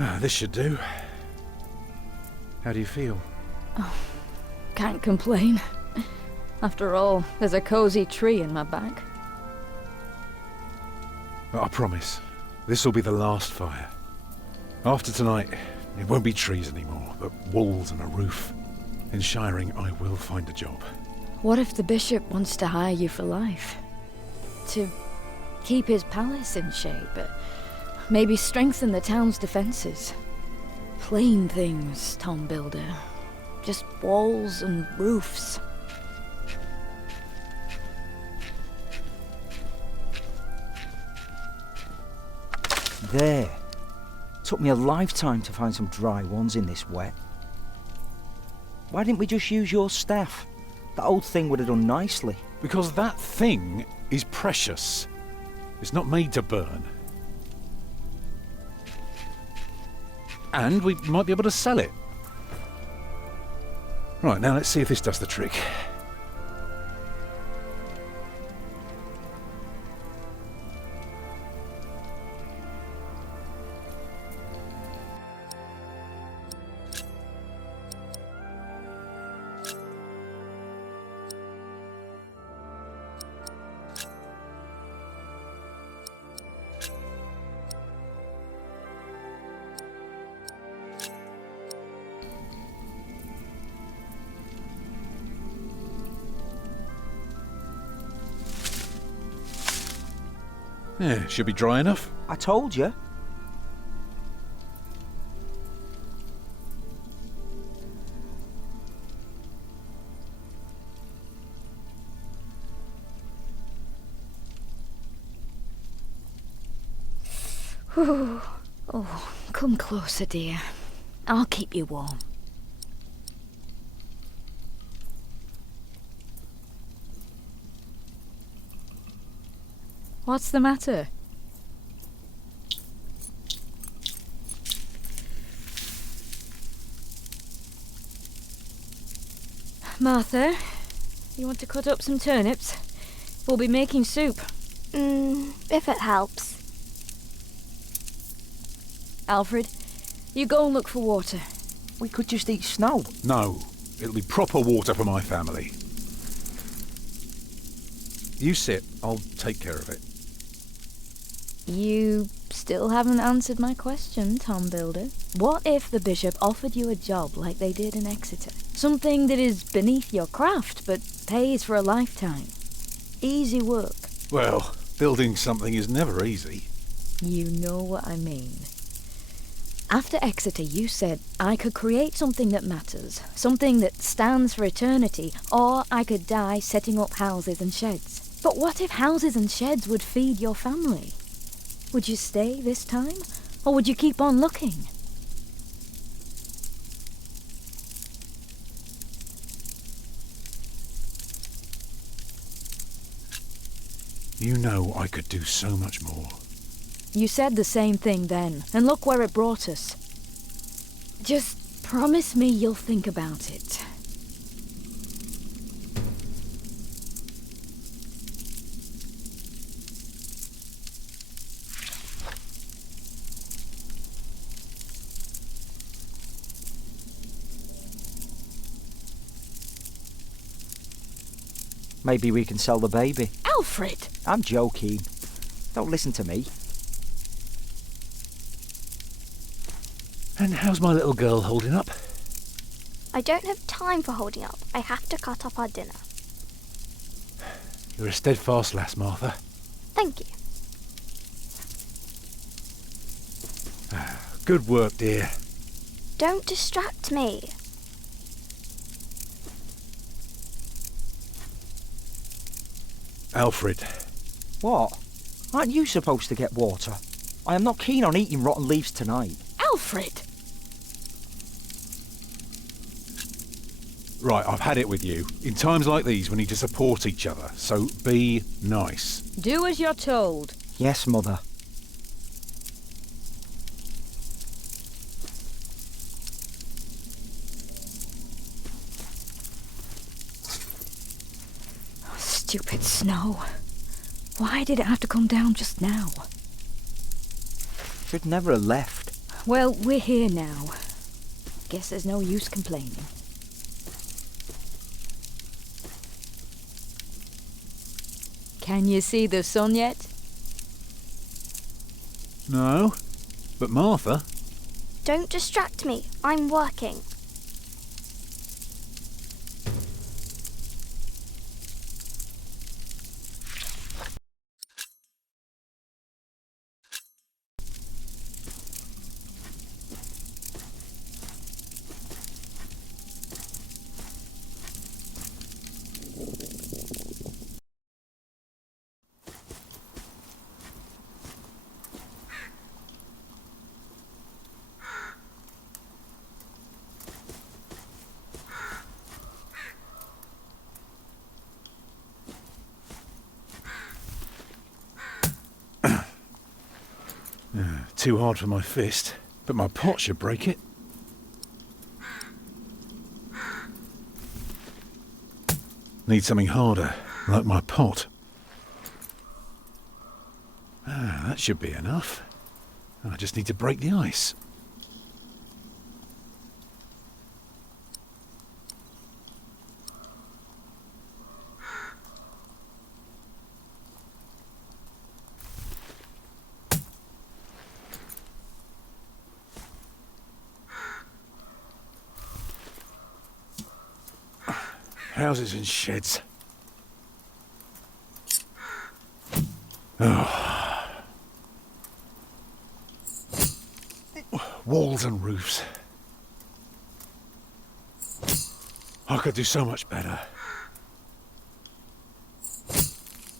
This should do. How do you feel? Oh, can't complain. After all, there's a cozy tree in my back. But I promise, this will be the last fire. After tonight, it won't be trees anymore, but walls and a roof. In Shiring, I will find a job. What if the bishop wants to hire you for life? To keep his palace in shape, but maybe strengthen the town's defenses? Plain things, Tom Builder. Just walls and roofs. There. Took me a lifetime to find some dry ones in this wet. Why didn't we just use your staff? That old thing would have done nicely. Because that thing is precious. It's not made to burn. And we might be able to sell it. Right, now let's see if this does the trick. Yeah, should be dry enough. I told you. Whew. Oh, come closer, dear. I'll keep you warm. What's the matter? Martha, you want to cut up some turnips? We'll be making soup. If it helps. Alfred, you go and look for water. We could just eat snow. No, it'll be proper water for my family. You sit, I'll take care of it. You still haven't answered my question, Tom Builder. What if the bishop offered you a job like they did in Exeter? Something that is beneath your craft, but pays for a lifetime. Easy work. Well, building something is never easy. You know what I mean. After Exeter, you said I could create something that matters, something that stands for eternity, or I could die setting up houses and sheds. But what if houses and sheds would feed your family? Would you stay this time, or would you keep on looking? You know I could do so much more. You said the same thing then, and look where it brought us. Just promise me you'll think about it. Maybe we can sell the baby. Alfred! I'm joking. Don't listen to me. And how's my little girl holding up? I don't have time for holding up. I have to cut up our dinner. You're a steadfast lass, Martha. Thank you. Good work, dear. Don't distract me. Alfred. What? Aren't you supposed to get water? I am not keen on eating rotten leaves tonight. Alfred! Right, I've had it with you. In times like these, we need to support each other, so be nice. Do as you're told. Yes, Mother. Stupid snow. Why did it have to come down just now? Should never have left. Well, we're here now. Guess there's no use complaining. Can you see the sun yet? No, but Martha... Don't distract me. I'm working. Too hard for my fist, but my pot should break it. Need something harder, like my pot. That should be enough. I just need to break the ice. Houses and sheds. Oh. Walls and roofs. I could do so much better.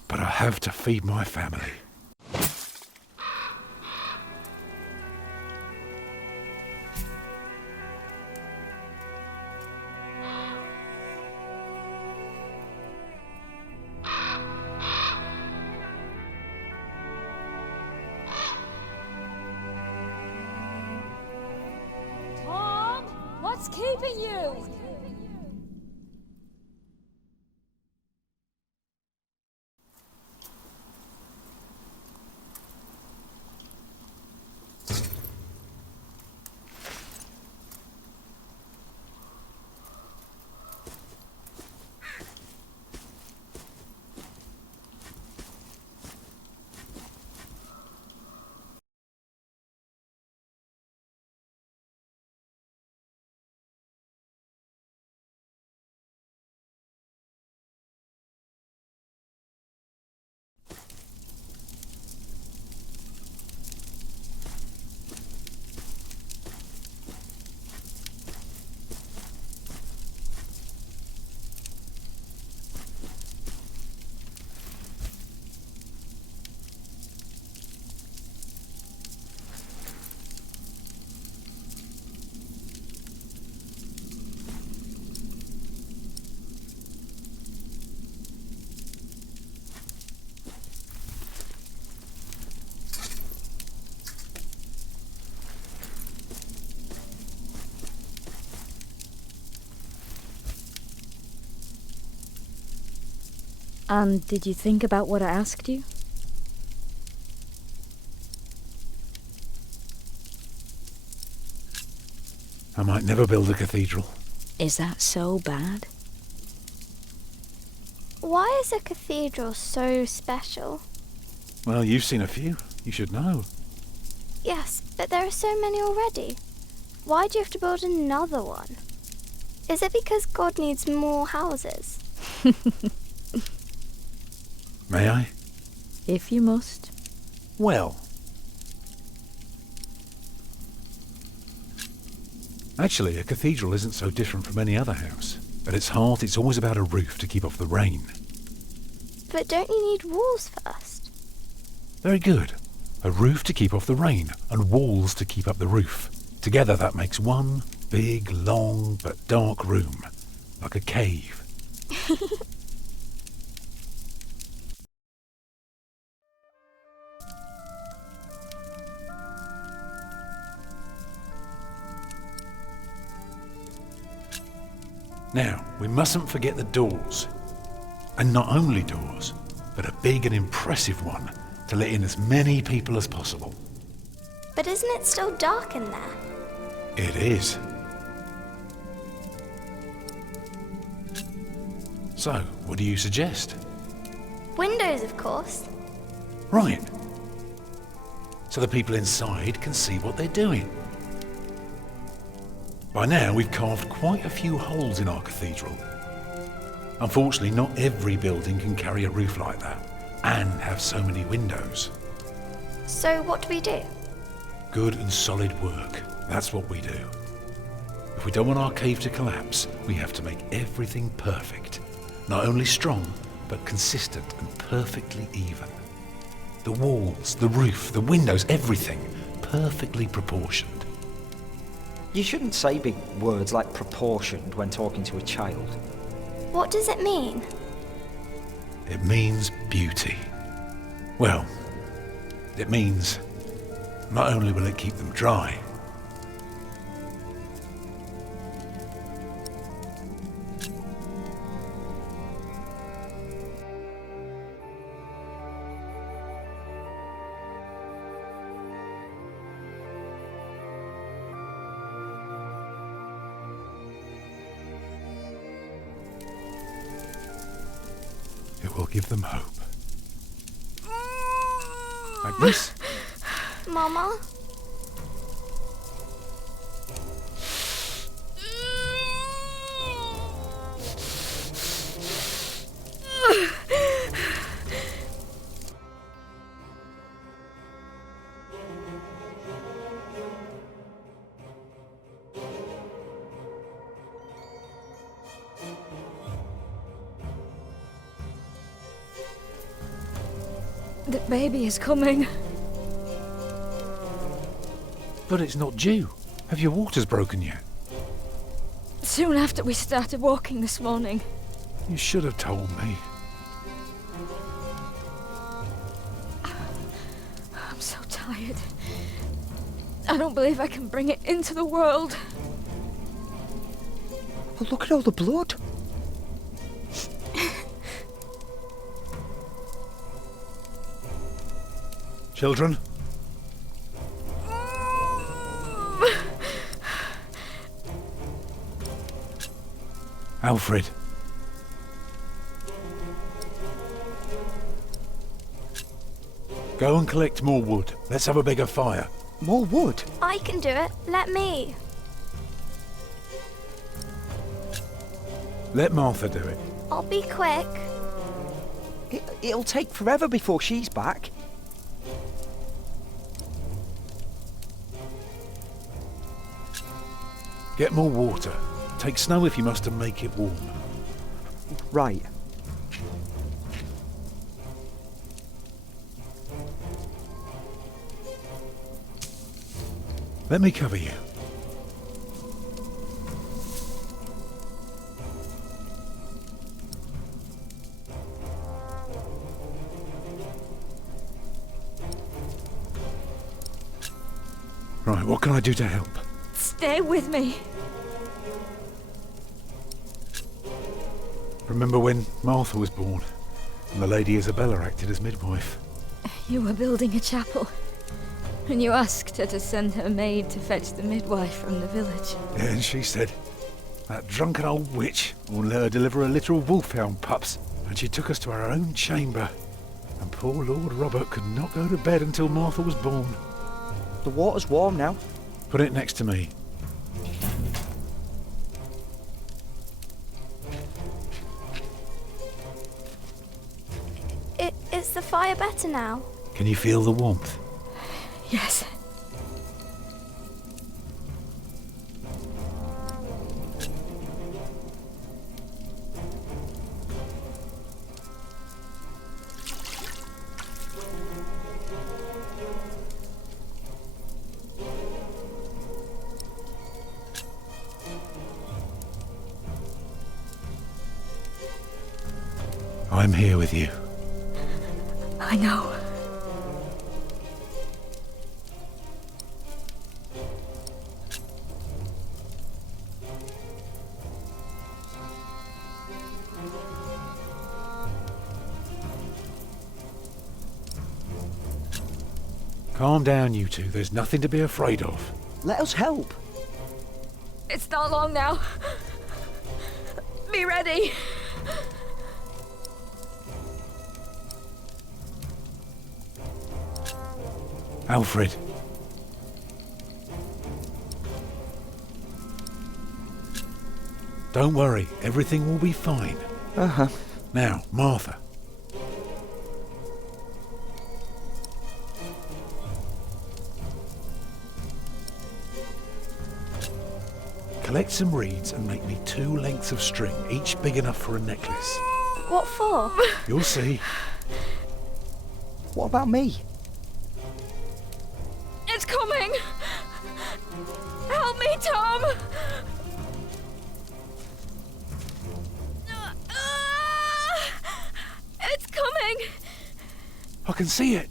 But I have to feed my family. What's keeping you? And did you think about what I asked you? I might never build a cathedral. Is that so bad? Why is a cathedral so special? Well, you've seen a few. You should know. Yes, but there are so many already. Why do you have to build another one? Is it because God needs more houses? May I? If you must. Well. Actually, a cathedral isn't so different from any other house. At its heart, it's always about a roof to keep off the rain. But don't you need walls first? Very good. A roof to keep off the rain, and walls to keep up the roof. Together that makes one big, long, but dark room. Like a cave. Now, we mustn't forget the doors. And not only doors, but a big and impressive one to let in as many people as possible. But isn't it still dark in there? It is. So, what do you suggest? Windows, of course. Right. So the people inside can see what they're doing. By now, we've carved quite a few holes in our cathedral. Unfortunately, not every building can carry a roof like that and have so many windows. So what do we do? Good and solid work. That's what we do. If we don't want our cave to collapse, we have to make everything perfect. Not only strong, but consistent and perfectly even. The walls, the roof, the windows, everything perfectly proportioned. You shouldn't say big words like proportioned when talking to a child. What does it mean? It means beauty. Well, it means not only will it keep them dry, it will give them hope. Like this. Mama? The baby is coming. But it's not due. Have your waters broken yet? Soon after we started walking this morning. You should have told me. I'm so tired. I don't believe I can bring it into the world. Oh, look at all the blood. Children? Alfred. Go and collect more wood. Let's have a bigger fire. More wood? I can do it. Let me. Let Martha do it. I'll be quick. It'll take forever before she's back. Get more water. Take snow if you must and make it warm. Right. Let me cover you. Right, what can I do to help? Stay with me. Remember when Martha was born and the Lady Isabella acted as midwife? You were building a chapel, and you asked her to send her maid to fetch the midwife from the village. Yeah, and she said, that drunken old witch will let her deliver a litter of wolfhound pups. And she took us to our own chamber. And poor Lord Robert could not go to bed until Martha was born. The water's warm now. Put it next to me. Is the fire better now? Can you feel the warmth? Yes. I'm here with you. I know. Calm down, you two. There's nothing to be afraid of. Let us help. It's not long now. Be ready. Alfred. Don't worry, everything will be fine. Uh-huh. Now, Martha. Collect some reeds and make me 2 lengths of string, each big enough for a necklace. What for? You'll see. What about me? It's coming. Help me, Tom. It's coming. I can see it.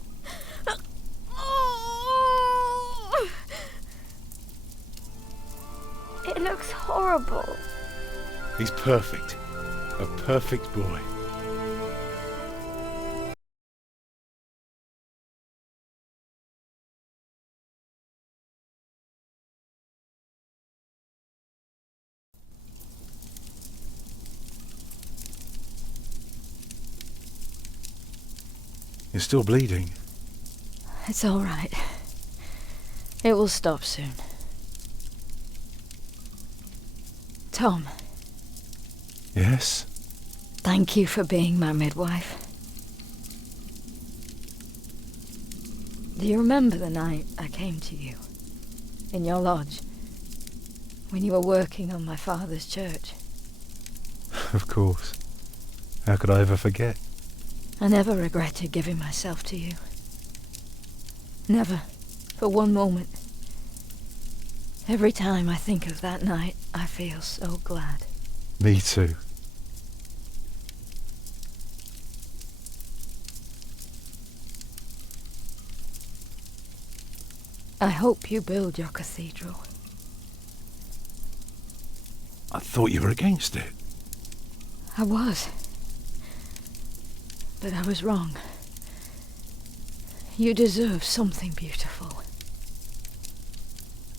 It looks horrible. He's perfect. A perfect boy. You're still bleeding. It's all right. It will stop soon. Tom, Yes? thank you for being my midwife. Do you remember the night I came to you? In your lodge? When you were working on my father's church? Of course. How could I ever forget? I never regretted giving myself to you. Never. For one moment. Every time I think of that night, I feel so glad. Me too. I hope you build your cathedral. I thought you were against it. I was. But I was wrong. You deserve something beautiful.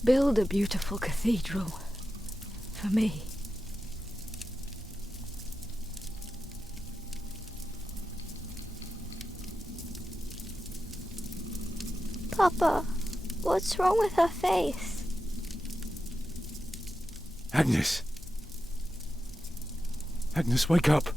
Build a beautiful cathedral. For me. Papa, what's wrong with her face? Agnes! Agnes, wake up!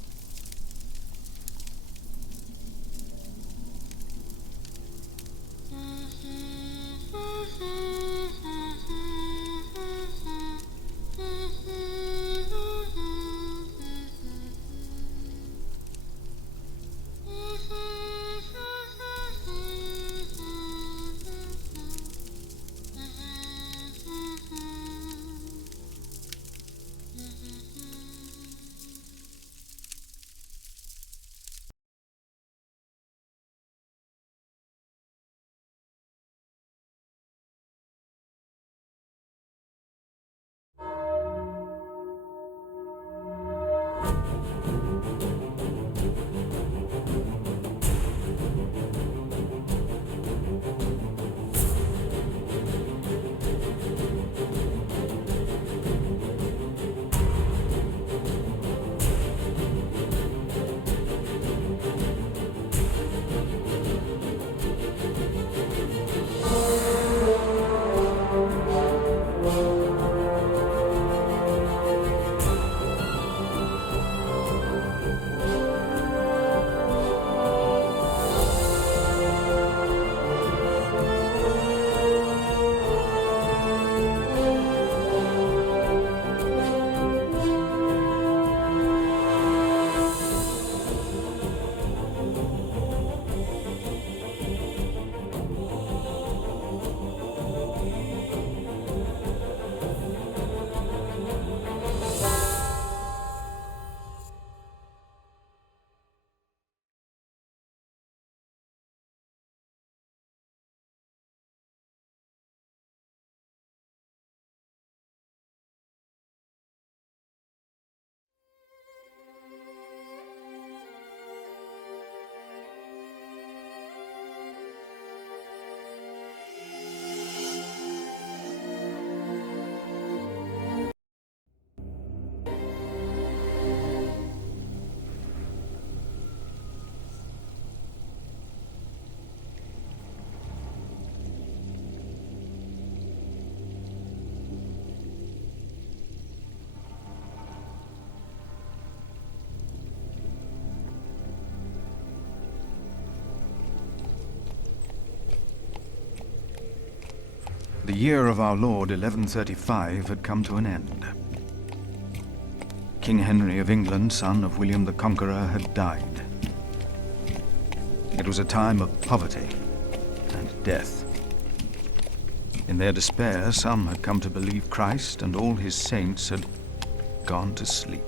The year of our Lord 1135 had come to an end. King Henry of England, son of William the Conqueror, had died. It was a time of poverty and death. In their despair, some had come to believe Christ and all his saints had gone to sleep,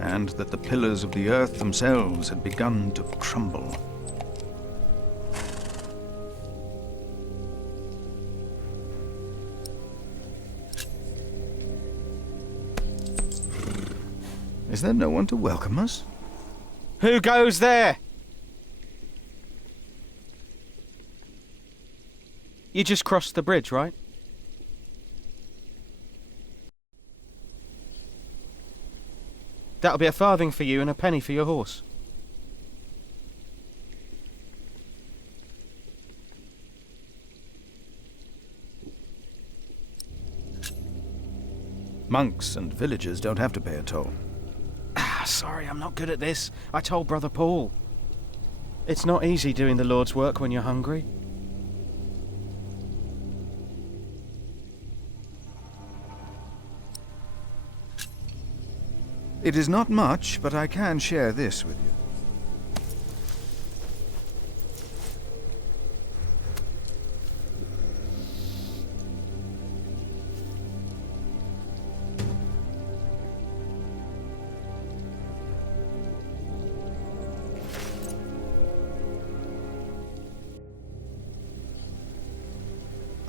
and that the pillars of the earth themselves had begun to crumble. Is there no one to welcome us? Who goes there? You just crossed the bridge, right? That'll be a farthing for you and a penny for your horse. Monks and villagers don't have to pay a toll. Sorry, I'm not good at this. I told Brother Paul. It's not easy doing the Lord's work when you're hungry. It is not much, but I can share this with you.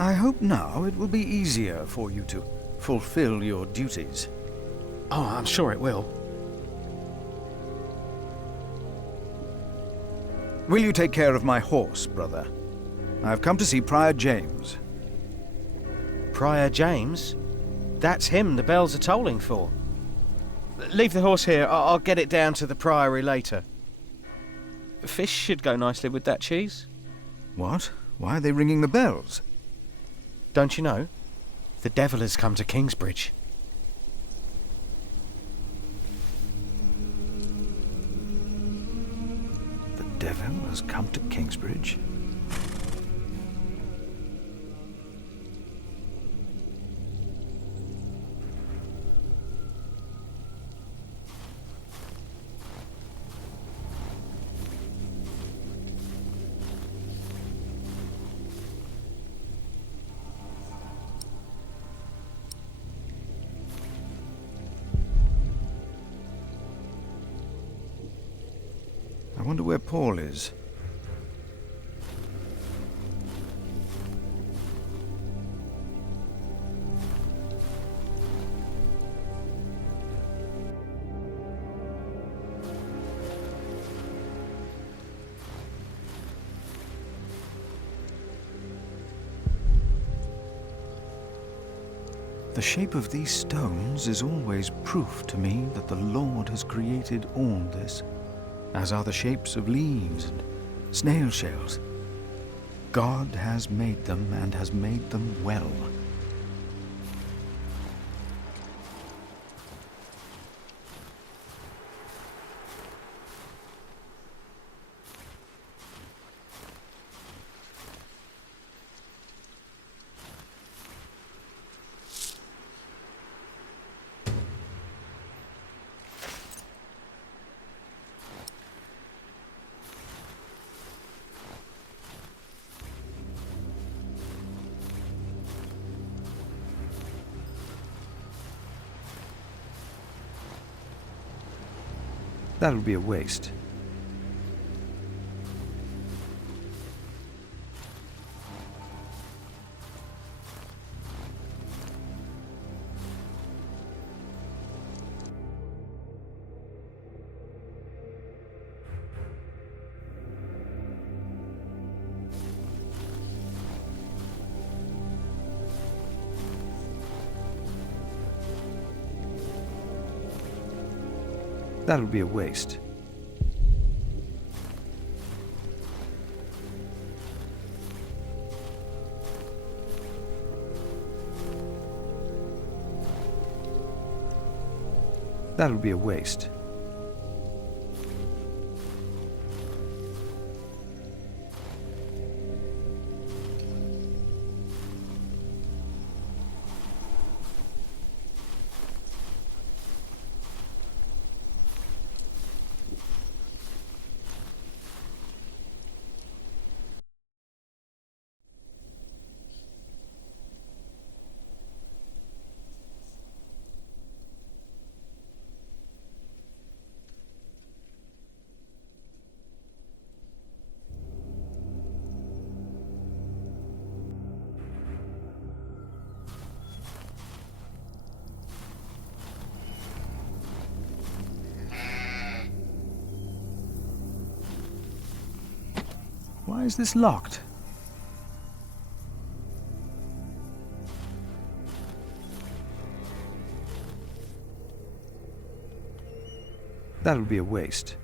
I hope now it will be easier for you to fulfill your duties. Oh, I'm sure it will. Will you take care of my horse, brother? I've come to see Prior James. Prior James? That's him the bells are tolling for. Leave the horse here. I'll get it down to the priory later. Fish should go nicely with that cheese. What? Why are they ringing the bells? Don't you know? The devil has come to Kingsbridge. The devil has come to Kingsbridge? I wonder where Paul is. The shape of these stones is always proof to me that the Lord has created all this, as are the shapes of leaves and snail shells. God has made them and has made them well. That would be a waste. That would be a waste. That would be a waste. Why is this locked? That'll be a waste.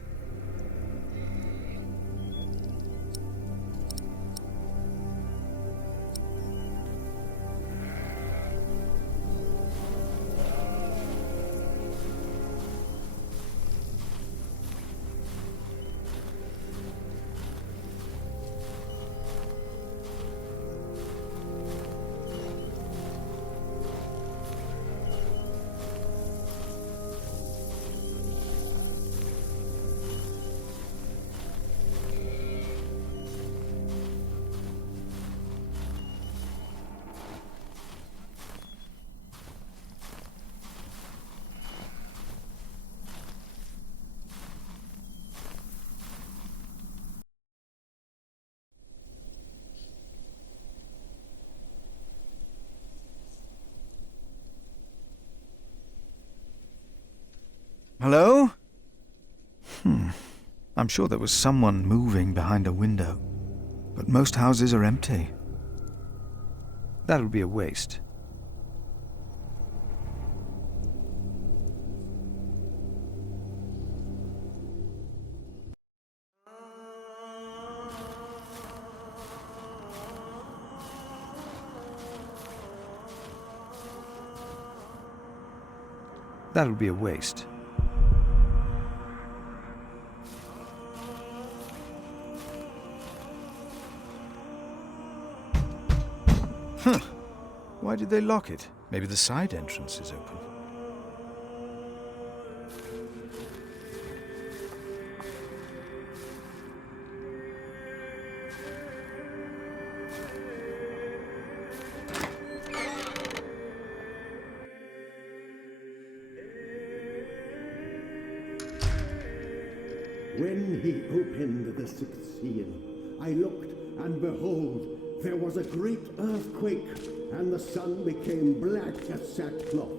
Hello? I'm sure there was someone moving behind a window, but most houses are empty. That'll be a waste. That'll be a waste. Why did they lock it? Maybe the side entrance is open. When he opened the sixth seal, I looked, and behold, there was a great earthquake, and the sun became black as sackcloth.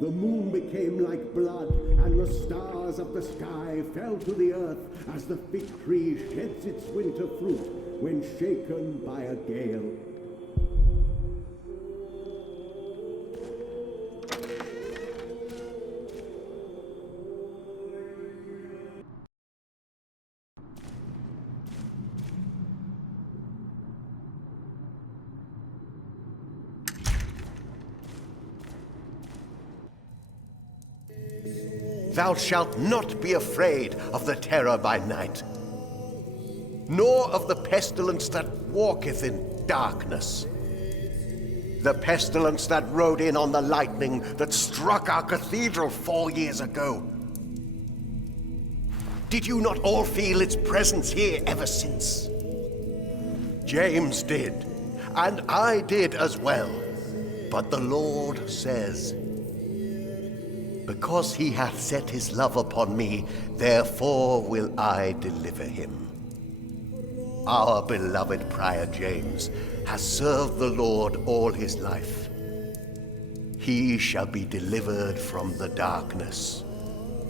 The moon became like blood, and the stars of the sky fell to the earth as the fig tree sheds its winter fruit when shaken by a gale. Thou shalt not be afraid of the terror by night, nor of the pestilence that walketh in darkness, the pestilence that rode in on the lightning that struck our cathedral 4 years ago. Did you not all feel its presence here ever since? James did, and I did as well. But the Lord says, because he hath set his love upon me, therefore will I deliver him. Our beloved Prior James has served the Lord all his life. He shall be delivered from the darkness,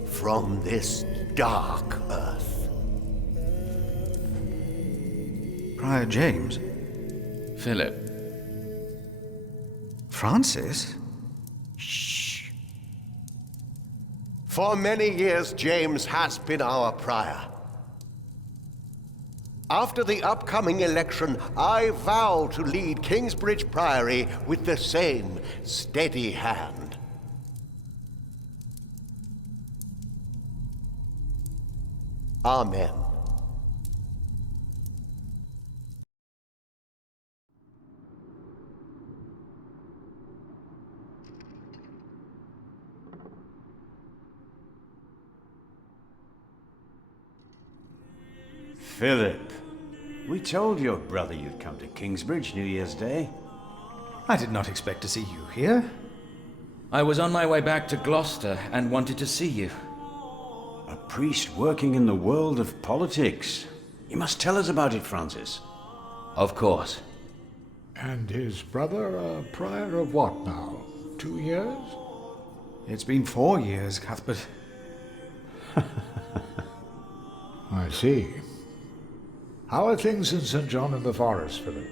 from this dark earth. Prior James? Philip. Francis? For many years, James has been our prior. After the upcoming election, I vow to lead Kingsbridge Priory with the same steady hand. Amen. Philip, we told your brother you'd come to Kingsbridge New Year's Day. I did not expect to see you here. I was on my way back to Gloucester and wanted to see you. A priest working in the world of politics. You must tell us about it, Francis. Of course. And his brother a prior of what now? 2 years? It's been 4 years, Cuthbert. I see. How are things in St. John in the Forest, Philip?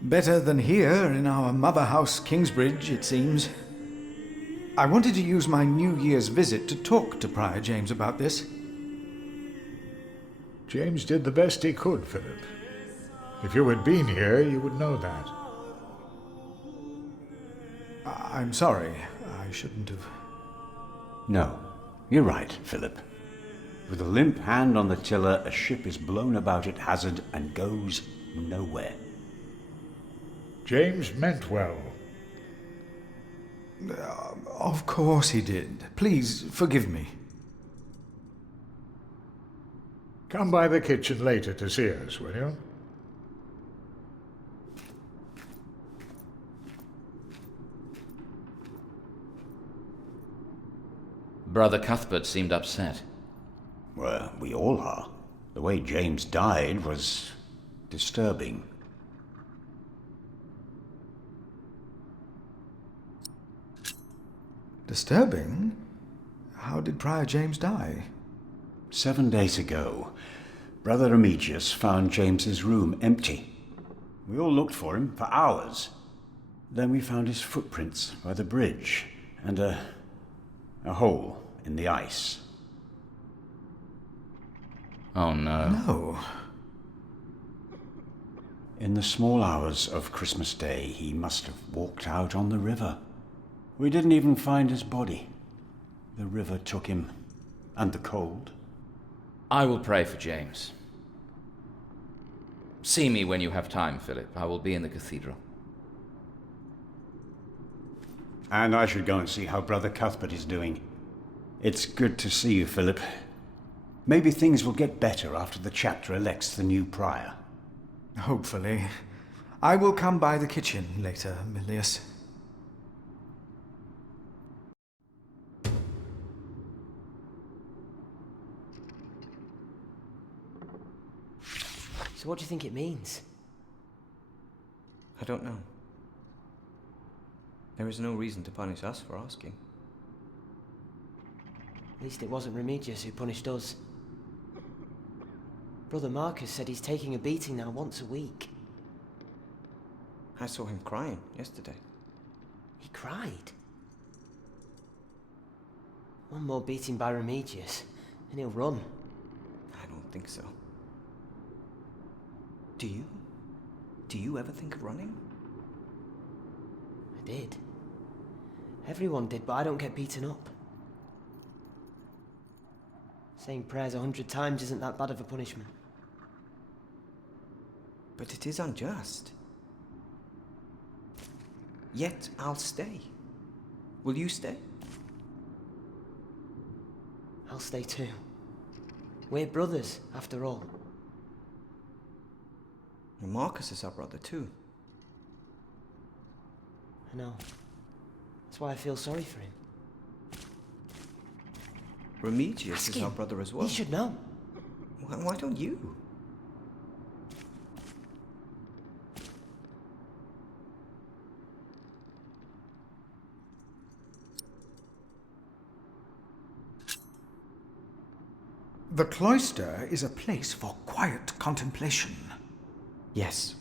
Better than here in our mother house, Kingsbridge, it seems. I wanted to use my New Year's visit to talk to Prior James about this. James did the best he could, Philip. If you had been here, you would know that. I'm sorry. I shouldn't have. No, you're right, Philip. With a limp hand on the tiller, a ship is blown about at hazard and goes nowhere. James meant well. Of course he did. Please, forgive me. Come by the kitchen later to see us, will you? Brother Cuthbert seemed upset. Well, we all are. The way James died was disturbing. Disturbing? How did Prior James die? 7 days ago, Brother Remigius found James's room empty. We all looked for him for hours. Then we found his footprints by the bridge and a hole in the ice. Oh no. No. In the small hours of Christmas Day, he must have walked out on the river. We didn't even find his body. The river took him, and the cold. I will pray for James. See me when you have time, Philip. I will be in the cathedral. And I should go and see how Brother Cuthbert is doing. It's good to see you, Philip. Maybe things will get better after the chapter elects the new prior. Hopefully. I will come by the kitchen later, Milius. So what do you think it means? I don't know. There is no reason to punish us for asking. At least it wasn't Remigius who punished us. Brother Marcus said he's taking a beating now once a week. I saw him crying yesterday. He cried? One more beating by Remigius, and he'll run. I don't think so. Do you? Do you ever think of running? I did. Everyone did, but I don't get beaten up. Saying prayers 100 times isn't that bad of a punishment. But it is unjust. Yet I'll stay. Will you stay? I'll stay too. We're brothers, after all. And Marcus is our brother too. I know. That's why I feel sorry for him. Remigius is our brother as well. He should know. Why don't you? The cloister is a place for quiet contemplation. Yes.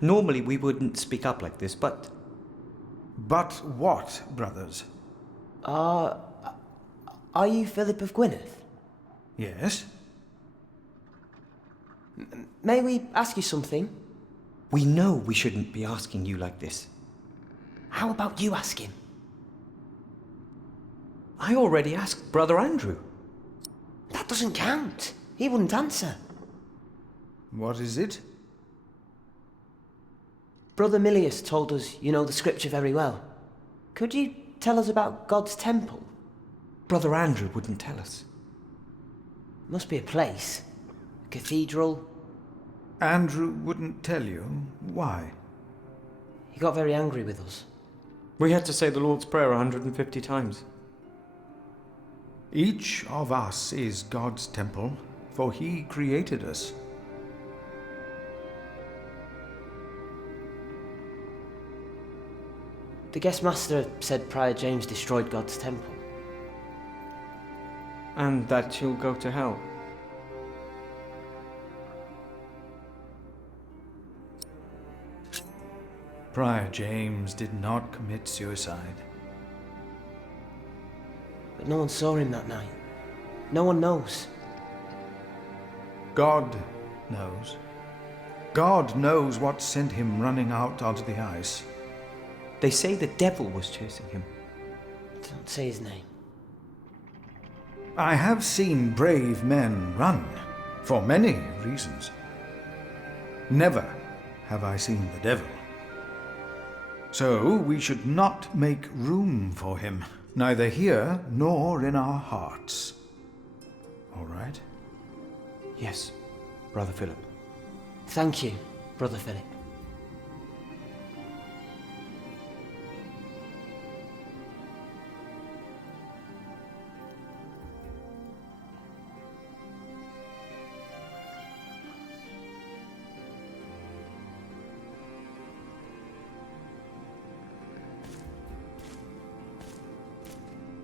Normally we wouldn't speak up like this, but... But what, brothers? Are you Philip of Gwynedd? Yes? May we ask you something? We know we shouldn't be asking you like this. How about you ask him? I already asked Brother Andrew. That doesn't count. He wouldn't answer. What is it? Brother Milius told us you know the scripture very well. Could you tell us about God's temple? Brother Andrew wouldn't tell us. Must be a place. A cathedral. Andrew wouldn't tell you? Why? He got very angry with us. We had to say the Lord's Prayer 150 times. Each of us is God's temple, for He created us. The guest master said Prior James destroyed God's temple. And that she'll go to hell. Prior James did not commit suicide. But no one saw him that night. No one knows. God knows. God knows what sent him running out onto the ice. They say the devil was chasing him. Don't say his name. I have seen brave men run, for many reasons. Never have I seen the devil. So we should not make room for him, neither here nor in our hearts. All right? Yes, Brother Philip. Thank you, Brother Philip.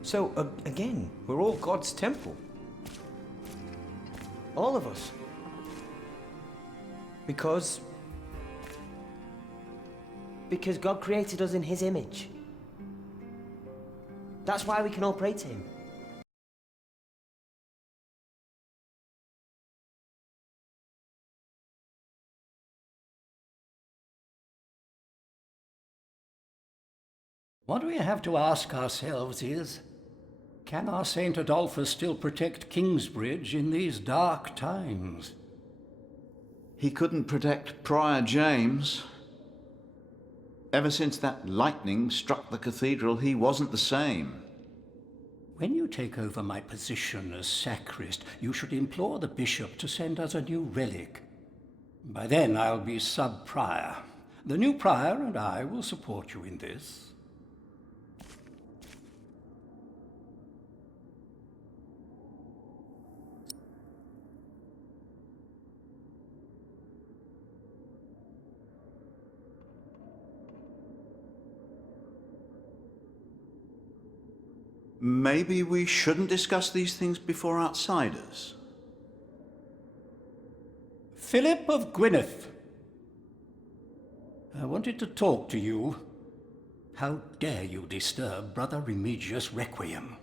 So, again, we're all God's temple. All of us. Because God created us in his image. That's why we can all pray to him. What we have to ask ourselves is, can our St. Adolphus still protect Kingsbridge in these dark times? He couldn't protect Prior James. Ever since that lightning struck the cathedral, he wasn't the same. When you take over my position as sacrist, you should implore the bishop to send us a new relic. By then I'll be sub-prior. The new prior and I will support you in this. Maybe we shouldn't discuss these things before outsiders. Philip of Gwynedd. I wanted to talk to you. How dare you disturb Brother Remigius' requiem?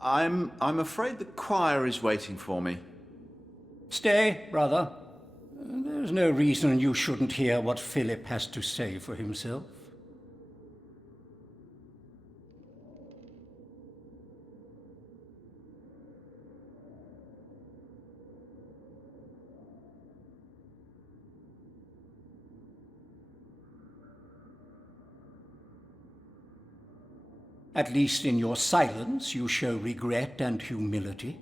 I'm afraid the choir is waiting for me. Stay, brother. There's no reason you shouldn't hear what Philip has to say for himself. At least in your silence you show regret and humility.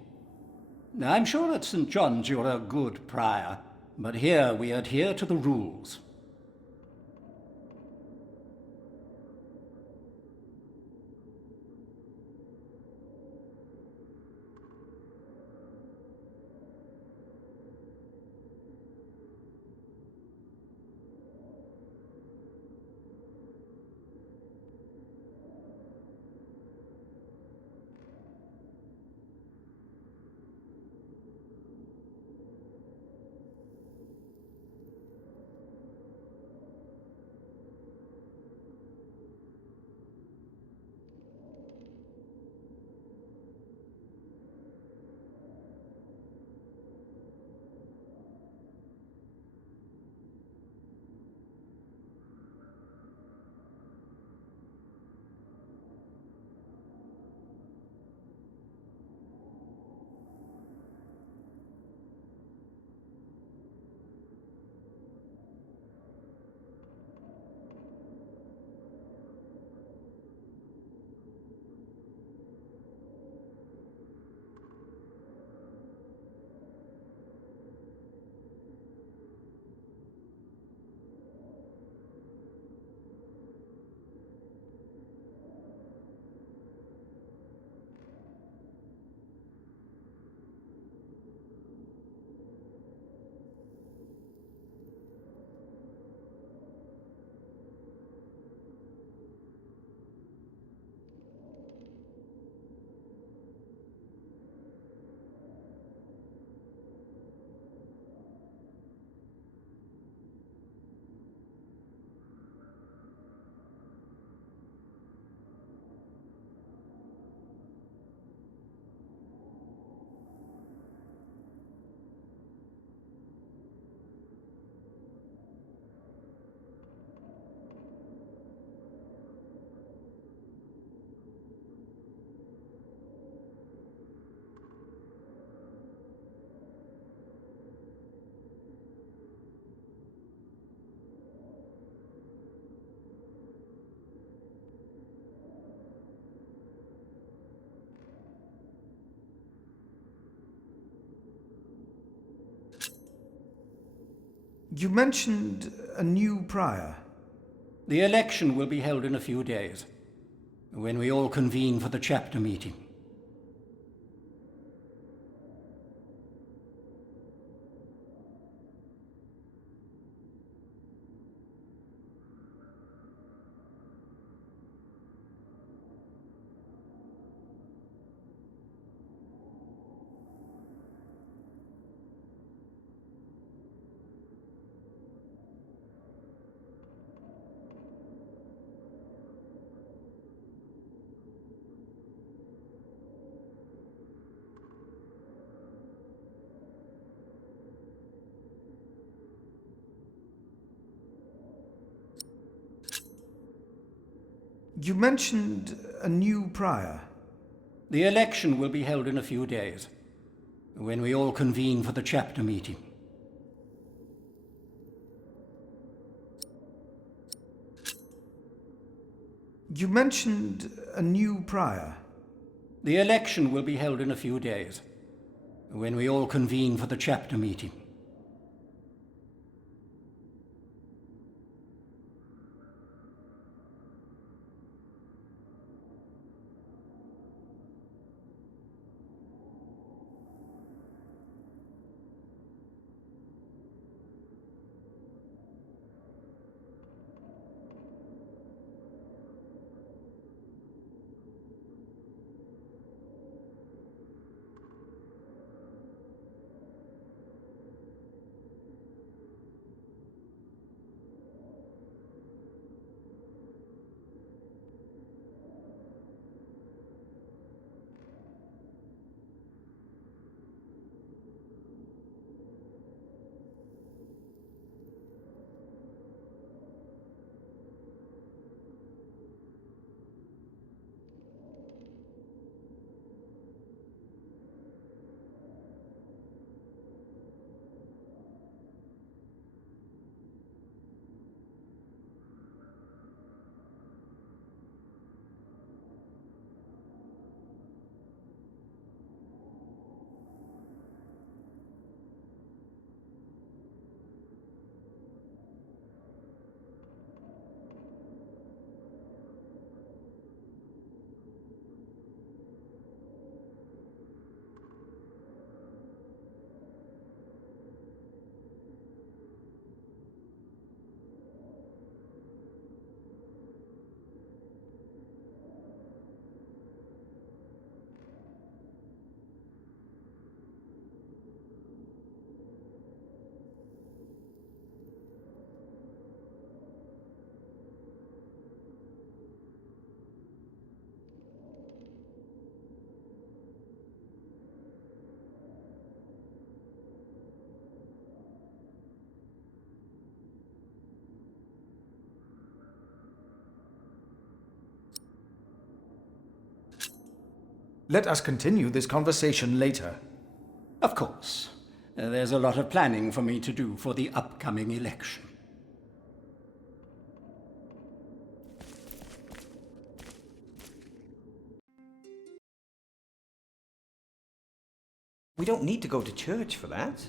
I'm sure at St. John's you're a good prior, but here we adhere to the rules. You mentioned a new prior. The election will be held in a few days, when we all convene for the chapter meeting. You mentioned a new prior. The election will be held in a few days, when we all convene for the chapter meeting. You mentioned a new prior. The election will be held in a few days, when we all convene for the chapter meeting. Let us continue this conversation later. Of course. There's a lot of planning for me to do for the upcoming election. We don't need to go to church for that.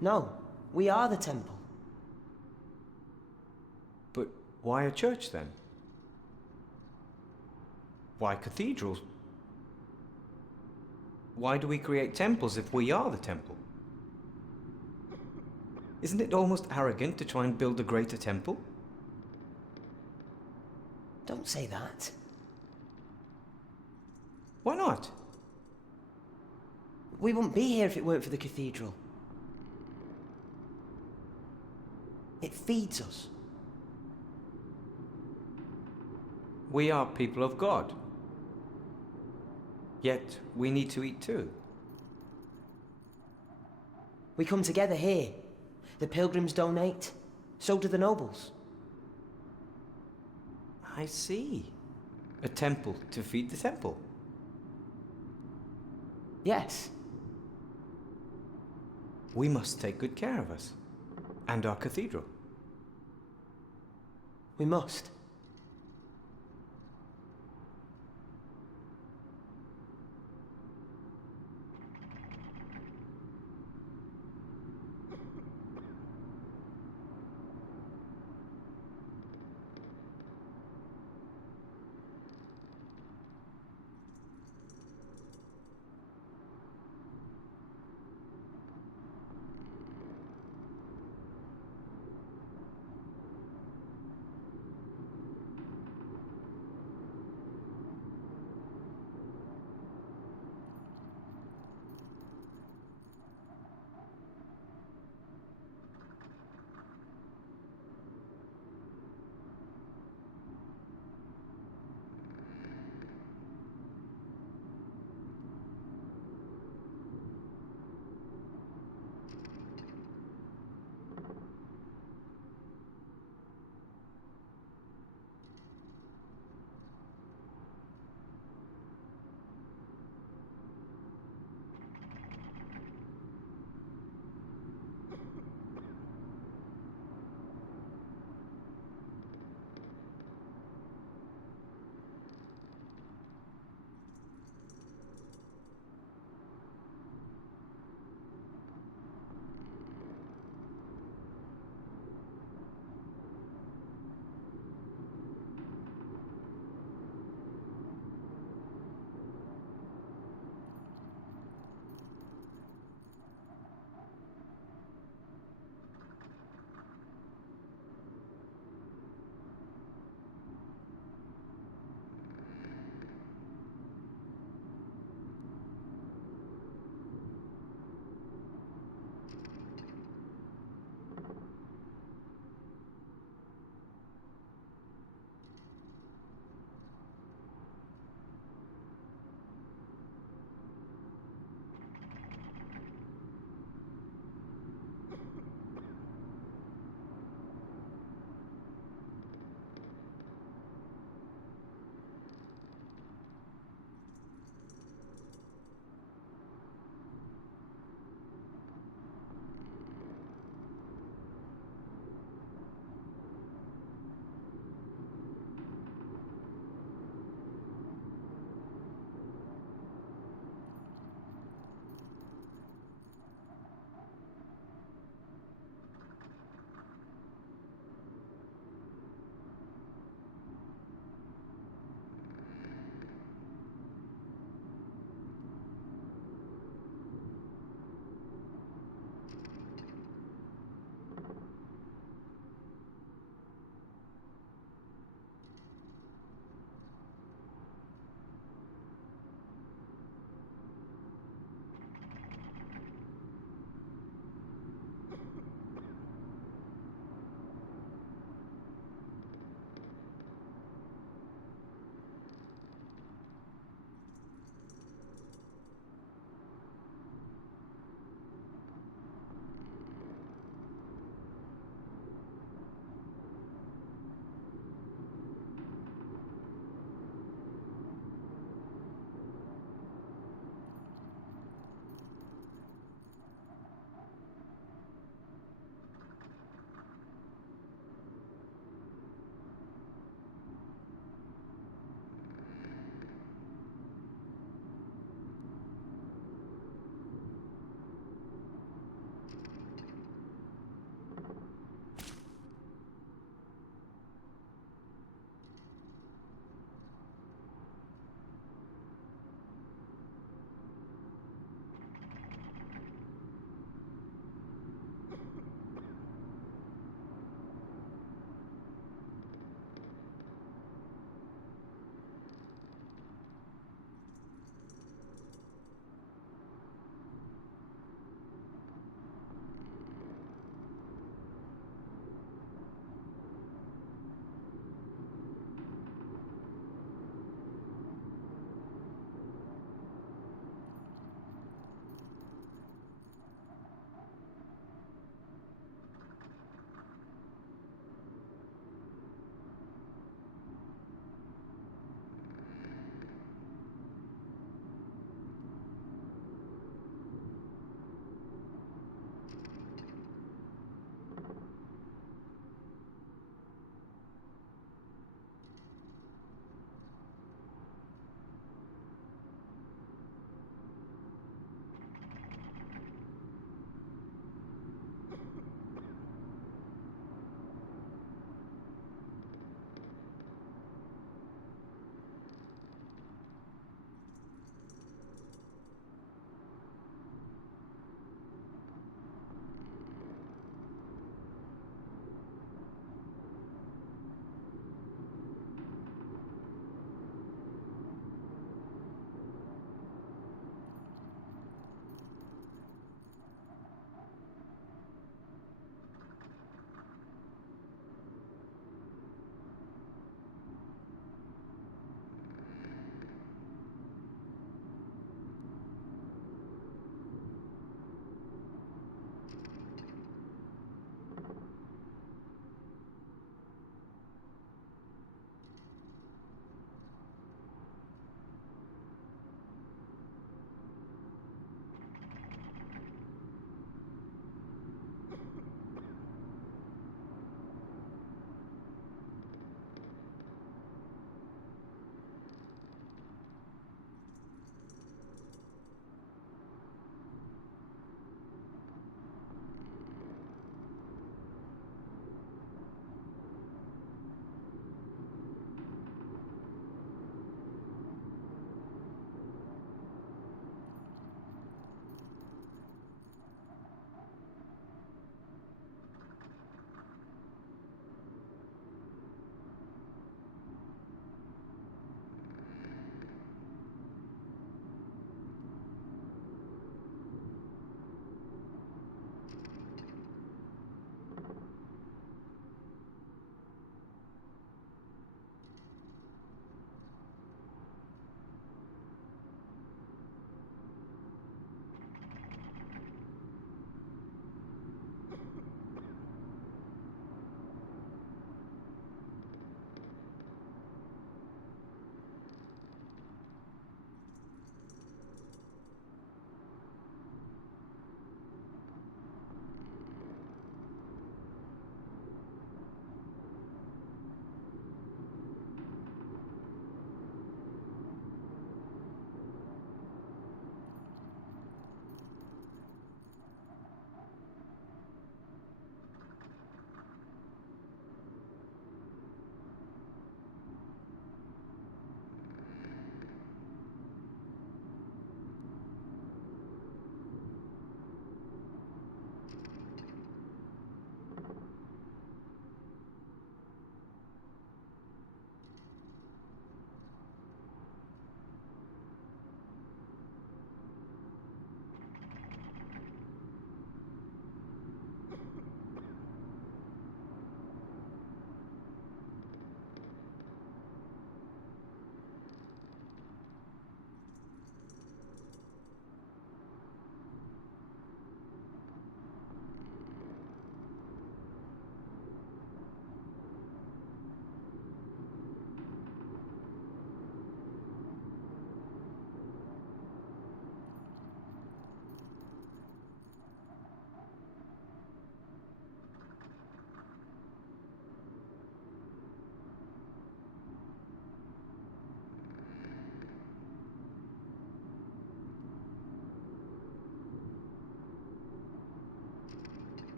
No, we are the temple. But why a church then? Why cathedrals? Why do we create temples if we are the temple? Isn't it almost arrogant to try and build a greater temple? Don't say that. Why not? We wouldn't be here if it weren't for the cathedral. It feeds us. We are people of God. Yet we need to eat too. We come together here. The pilgrims donate. So do the nobles. I see. A temple to feed the temple. Yes. We must take good care of us. And our cathedral. We must.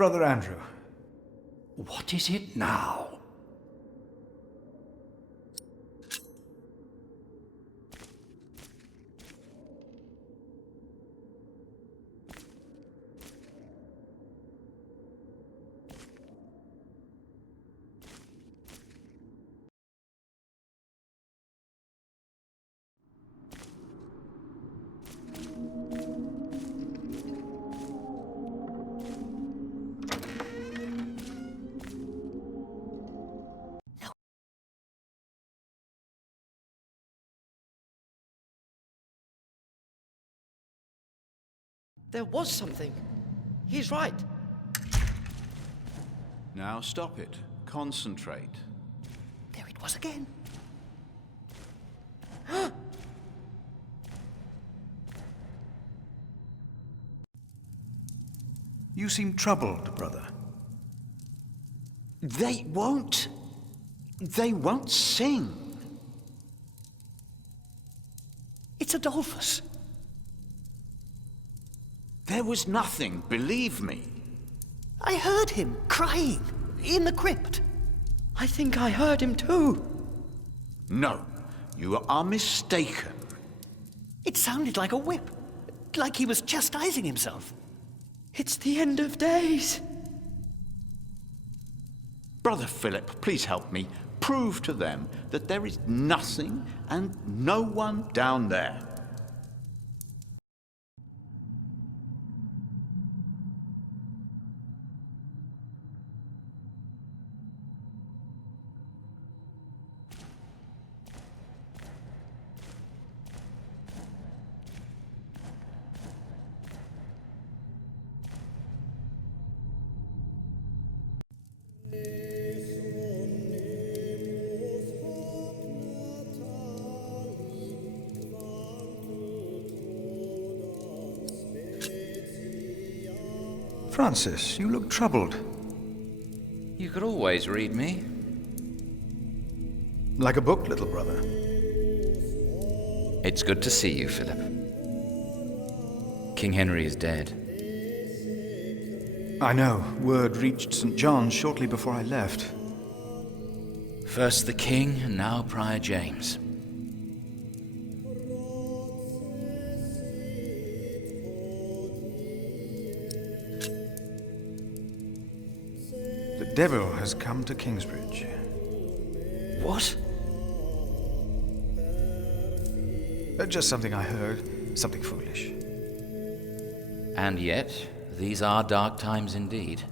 Brother Andrew. What is it now? There was something. He's right. Now stop it. Concentrate. There it was again. You seem troubled, brother. They won't sing. It's Adolphus. There was nothing, believe me. I heard him crying in the crypt. I think I heard him too. No, you are mistaken. It sounded like a whip, like he was chastising himself. It's the end of days. Brother Philip, please help me. Prove to them that there is nothing and no one down there. Francis, you look troubled. You could always read me. Like a book, little brother. It's good to see you, Philip. King Henry is dead. I know. Word reached St. John's shortly before I left. First the king, and now Prior James. The devil has come to Kingsbridge. What? Just something I heard. Something foolish. And yet, these are dark times indeed.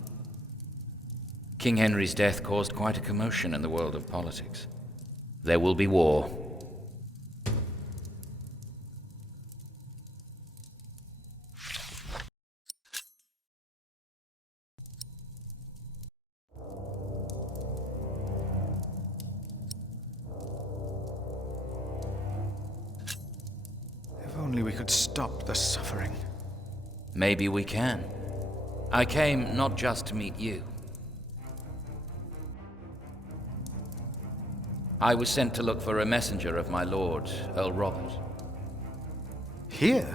King Henry's death caused quite a commotion in the world of politics. There will be war. If only we could stop the suffering. Maybe we can. I came not just to meet you. I was sent to look for a messenger of my lord, Earl Robert. Here?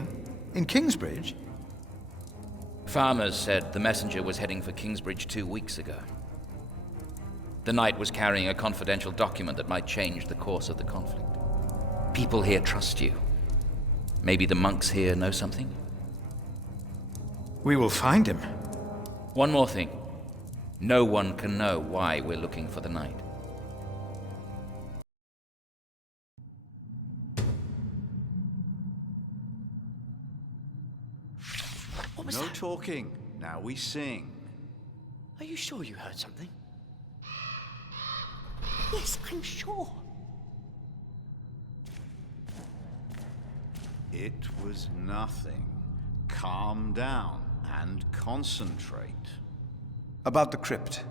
In Kingsbridge? Farmers said the messenger was heading for Kingsbridge 2 weeks ago. The knight was carrying a confidential document that might change the course of the conflict. People here trust you. Maybe the monks here know something? We will find him. One more thing. No one can know why we're looking for the knight. What was No that? talking. Now we sing. Are you sure you heard something? Yes, I'm sure. It was nothing. Calm down and concentrate. About the crypt.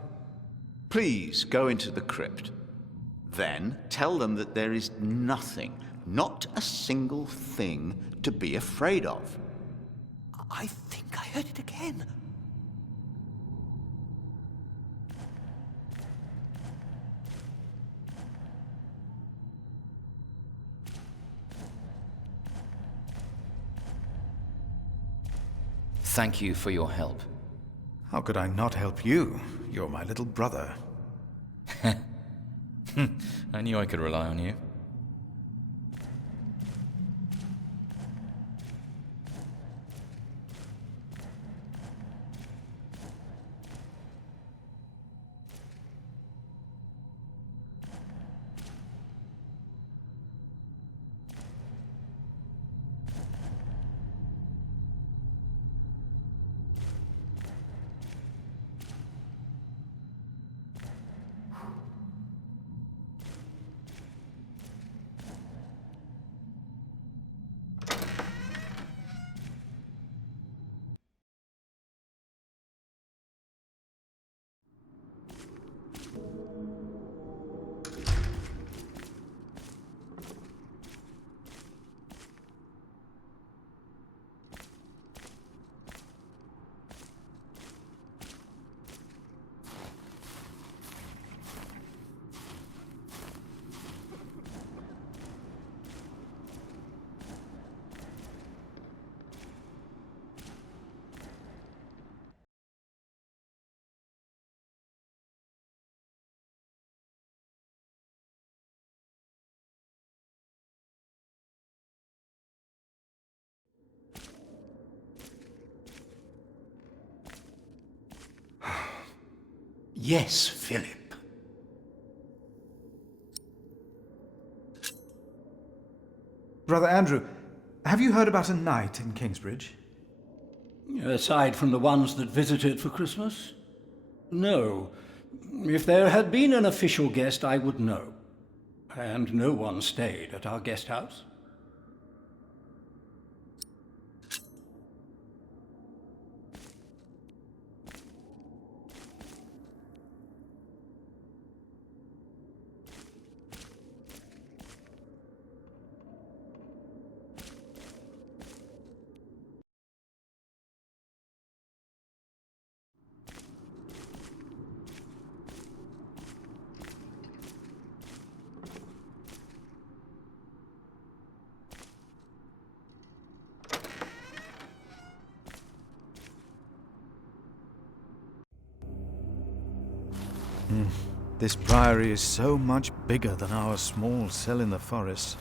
Please go into the crypt. Then tell them that there is nothing, not a single thing to be afraid of. I think I heard it again. Thank you for your help. How could I not help you? You're my little brother. I knew I could rely on you. Yes, Philip. Brother Andrew, have you heard about a knight in Kingsbridge? Aside from the ones that visited for Christmas? No. If there had been an official guest, I would know. And no one stayed at our guest house. This priory is so much bigger than our small cell in the forest.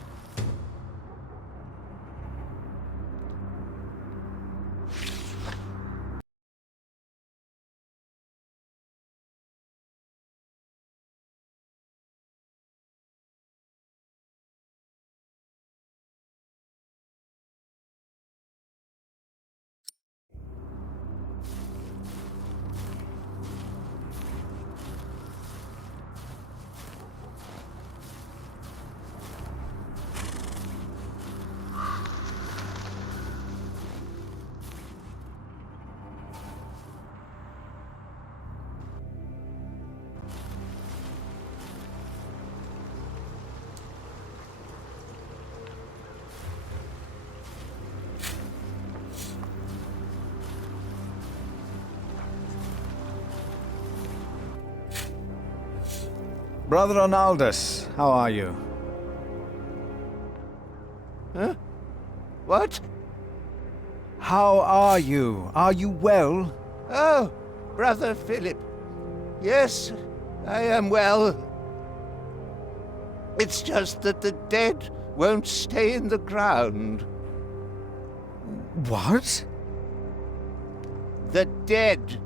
Brother Arnaldus, how are you? Huh? What? How are you? Are you well? Oh, Brother Philip. Yes, I am well. It's just that the dead won't stay in the ground. What? The dead.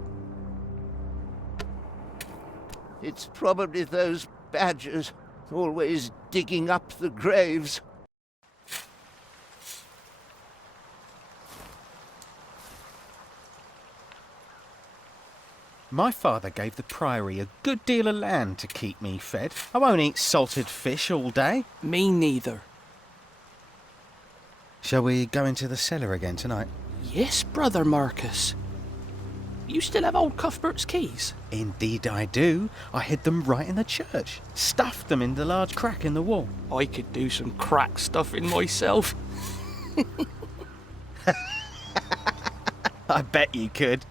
It's probably those badgers, always digging up the graves. My father gave the priory a good deal of land to keep me fed. I won't eat salted fish all day. Me neither. Shall we go into the cellar again tonight? Yes, Brother Marcus. You still have old Cuthbert's keys? Indeed I do. I hid them right in the church. Stuffed them in the large crack in the wall. I could do some crack stuffing myself. I bet you could.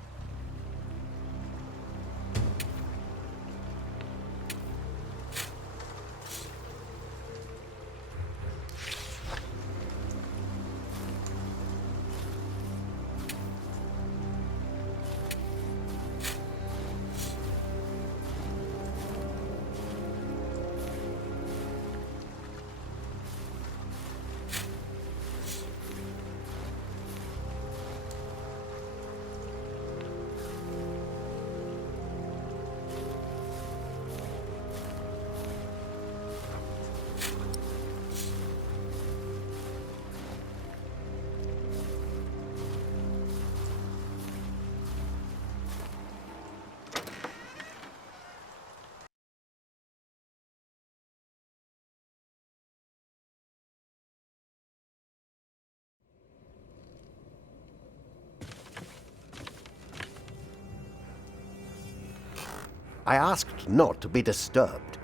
I asked not to be disturbed.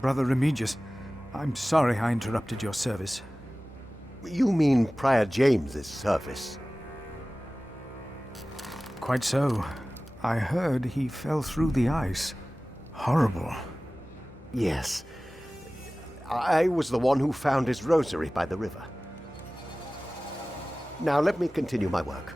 Brother Remigius, I'm sorry I interrupted your service. You mean Prior James's service? Quite so. I heard he fell through the ice. Horrible. Yes. I was the one who found his rosary by the river. Now let me continue my work.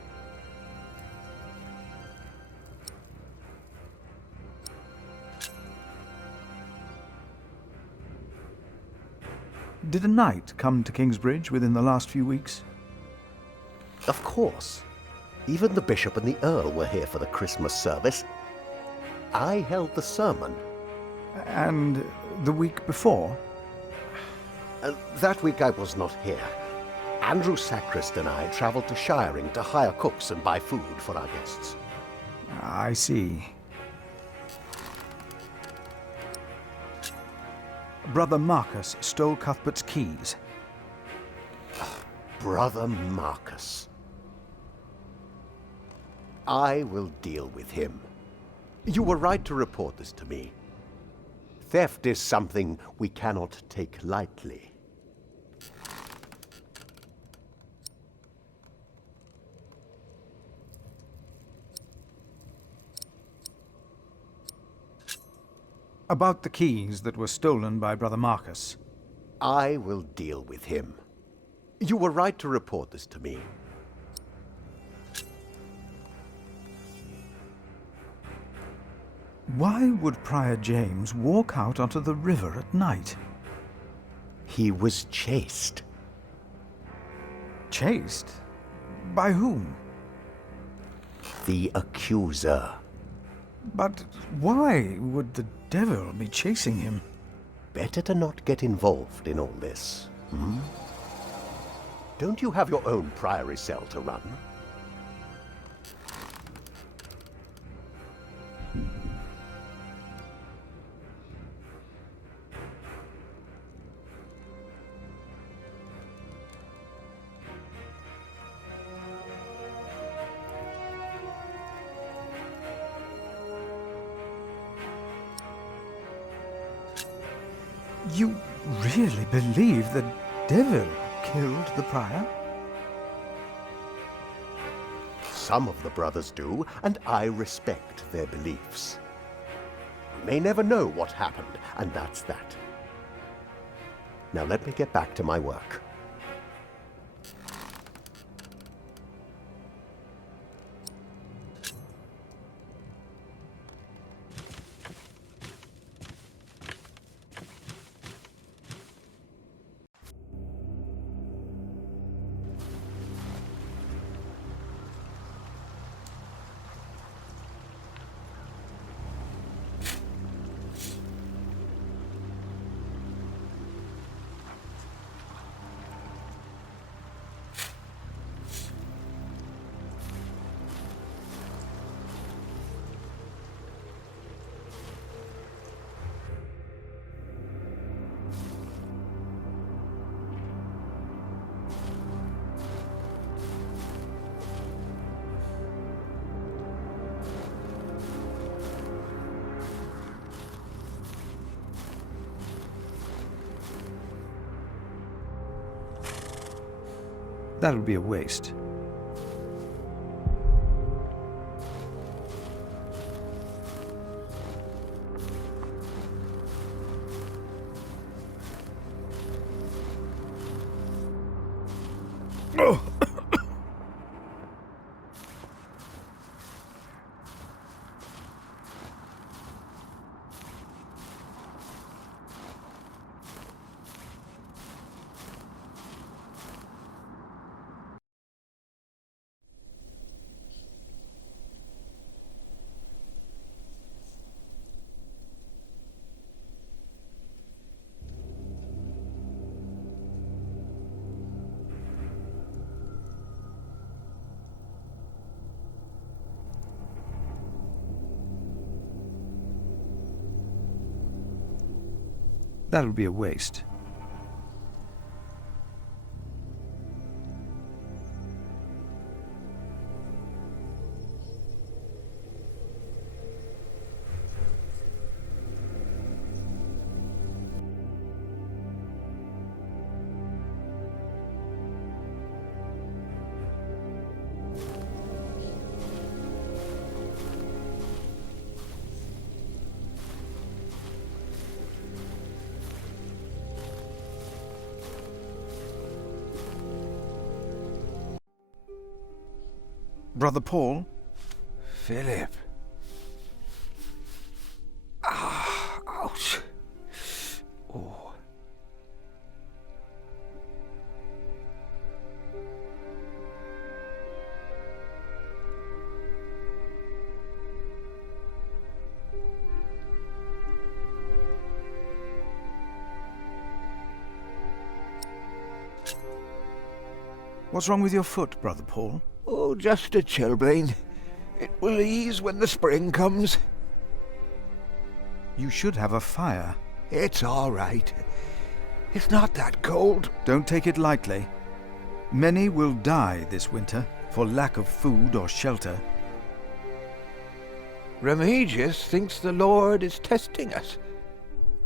Did a knight come to Kingsbridge within the last few weeks? Of course. Even the bishop and the earl were here for the Christmas service. I held the sermon. And the week before? That week I was not here. Andrew Sacrist and I travelled to Shiring to hire cooks and buy food for our guests. I see. Brother Marcus stole Cuthbert's keys. Brother Marcus. I will deal with him. You were right to report this to me. Theft is something we cannot take lightly. About the keys that were stolen by Brother Marcus. I will deal with him. You were right to report this to me. Why would Prior James walk out onto the river at night? He was chased. Chased? By whom? The accuser. But why would the devil be chasing him? Better to not get involved in all this, hmm? Don't you have your own priory cell to run? You really believe the devil killed the prior? Some of the brothers do, and I respect their beliefs. We may never know what happened, and that's that. Now let me get back to my work. That'll be a waste. Oh! That'll be a waste. Brother Paul? Philip. Ah, ouch. Oh. What's wrong with your foot, Brother Paul? Oh, just a chilblain. It will ease when the spring comes. You should have a fire. It's all right. It's not that cold. Don't take it lightly. Many will die this winter for lack of food or shelter. Remigius thinks the Lord is testing us.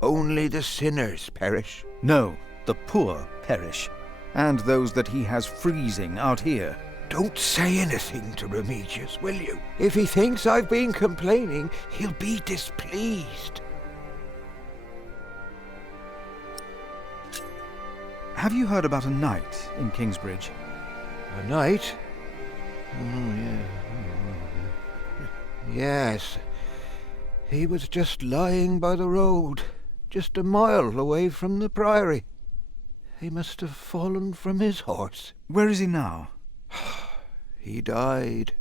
Only the sinners perish. No, the poor perish. And those that he has freezing out here. Don't say anything to Remigius, will you? If he thinks I've been complaining, he'll be displeased. Have you heard about a knight in Kingsbridge? A knight? Oh, yeah. Yes. He was just lying by the road, just a mile away from the priory. He must have fallen from his horse. Where is he now? He died.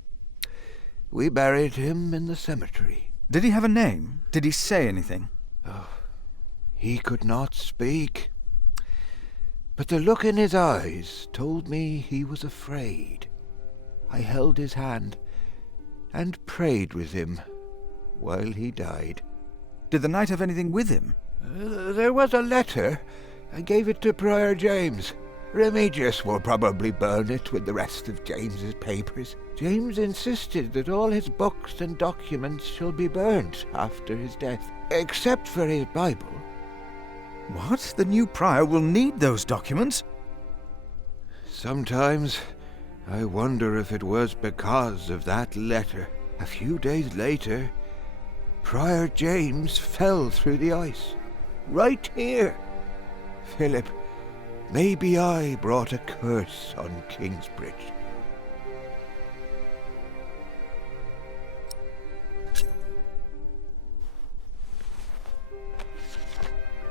We buried him in the cemetery. Did he have a name? Did he say anything? Oh, he could not speak. But the look in his eyes told me he was afraid. I held his hand and prayed with him while he died. Did the knight have anything with him? There was a letter. I gave it to Prior James. Remigius will probably burn it with the rest of James's papers. James insisted that all his books and documents shall be burnt after his death, except for his Bible. What? The new prior will need those documents? Sometimes I wonder if it was because of that letter. A few days later, Prior James fell through the ice. Right here. Philip, maybe I brought a curse on Kingsbridge.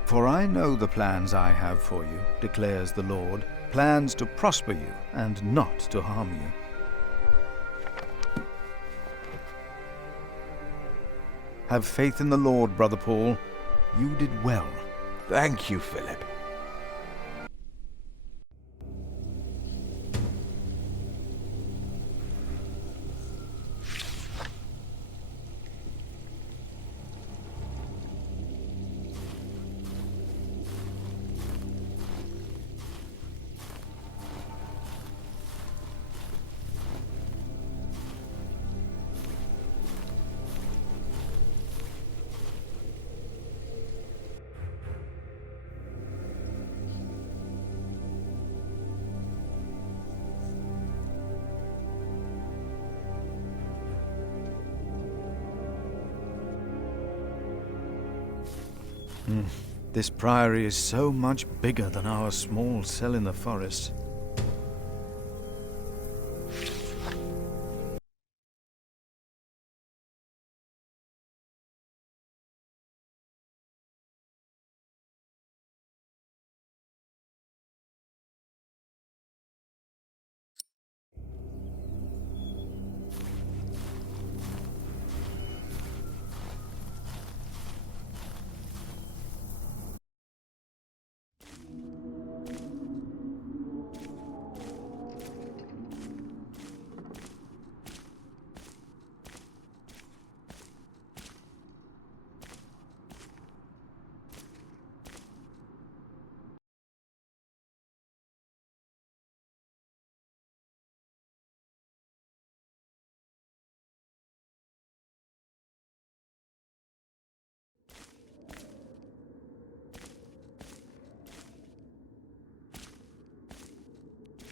For I know the plans I have for you, declares the Lord, plans to prosper you and not to harm you. Have faith in the Lord, Brother Paul. You did well. Thank you, Philip. This priory is so much bigger than our small cell in the forest.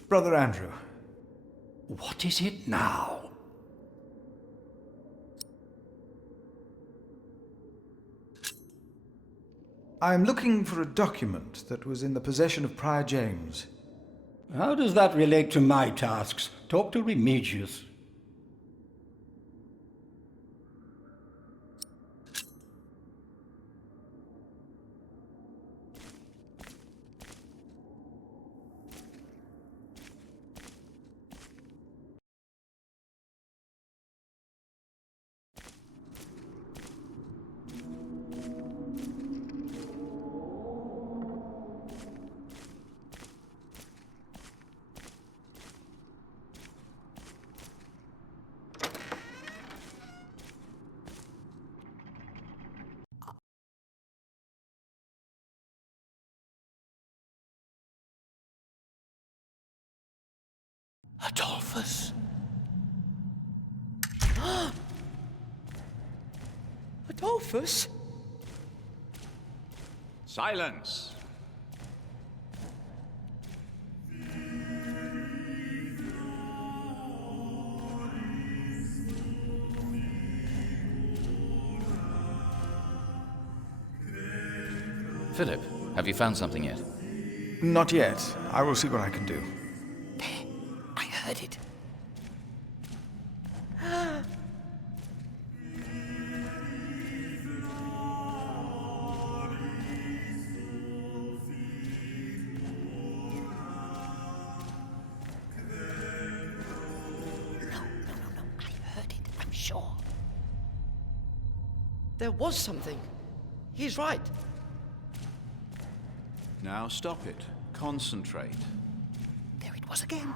Brother Andrew. What is it now? I am looking for a document that was in the possession of Prior James. How does that relate to my tasks? Talk to Remigius. Adolphus? Adolphus? Silence! Philip, have you found something yet? Not yet. I will see what I can do. I heard it. Sure. There was something. He's right. Now stop it. Concentrate. There it was again.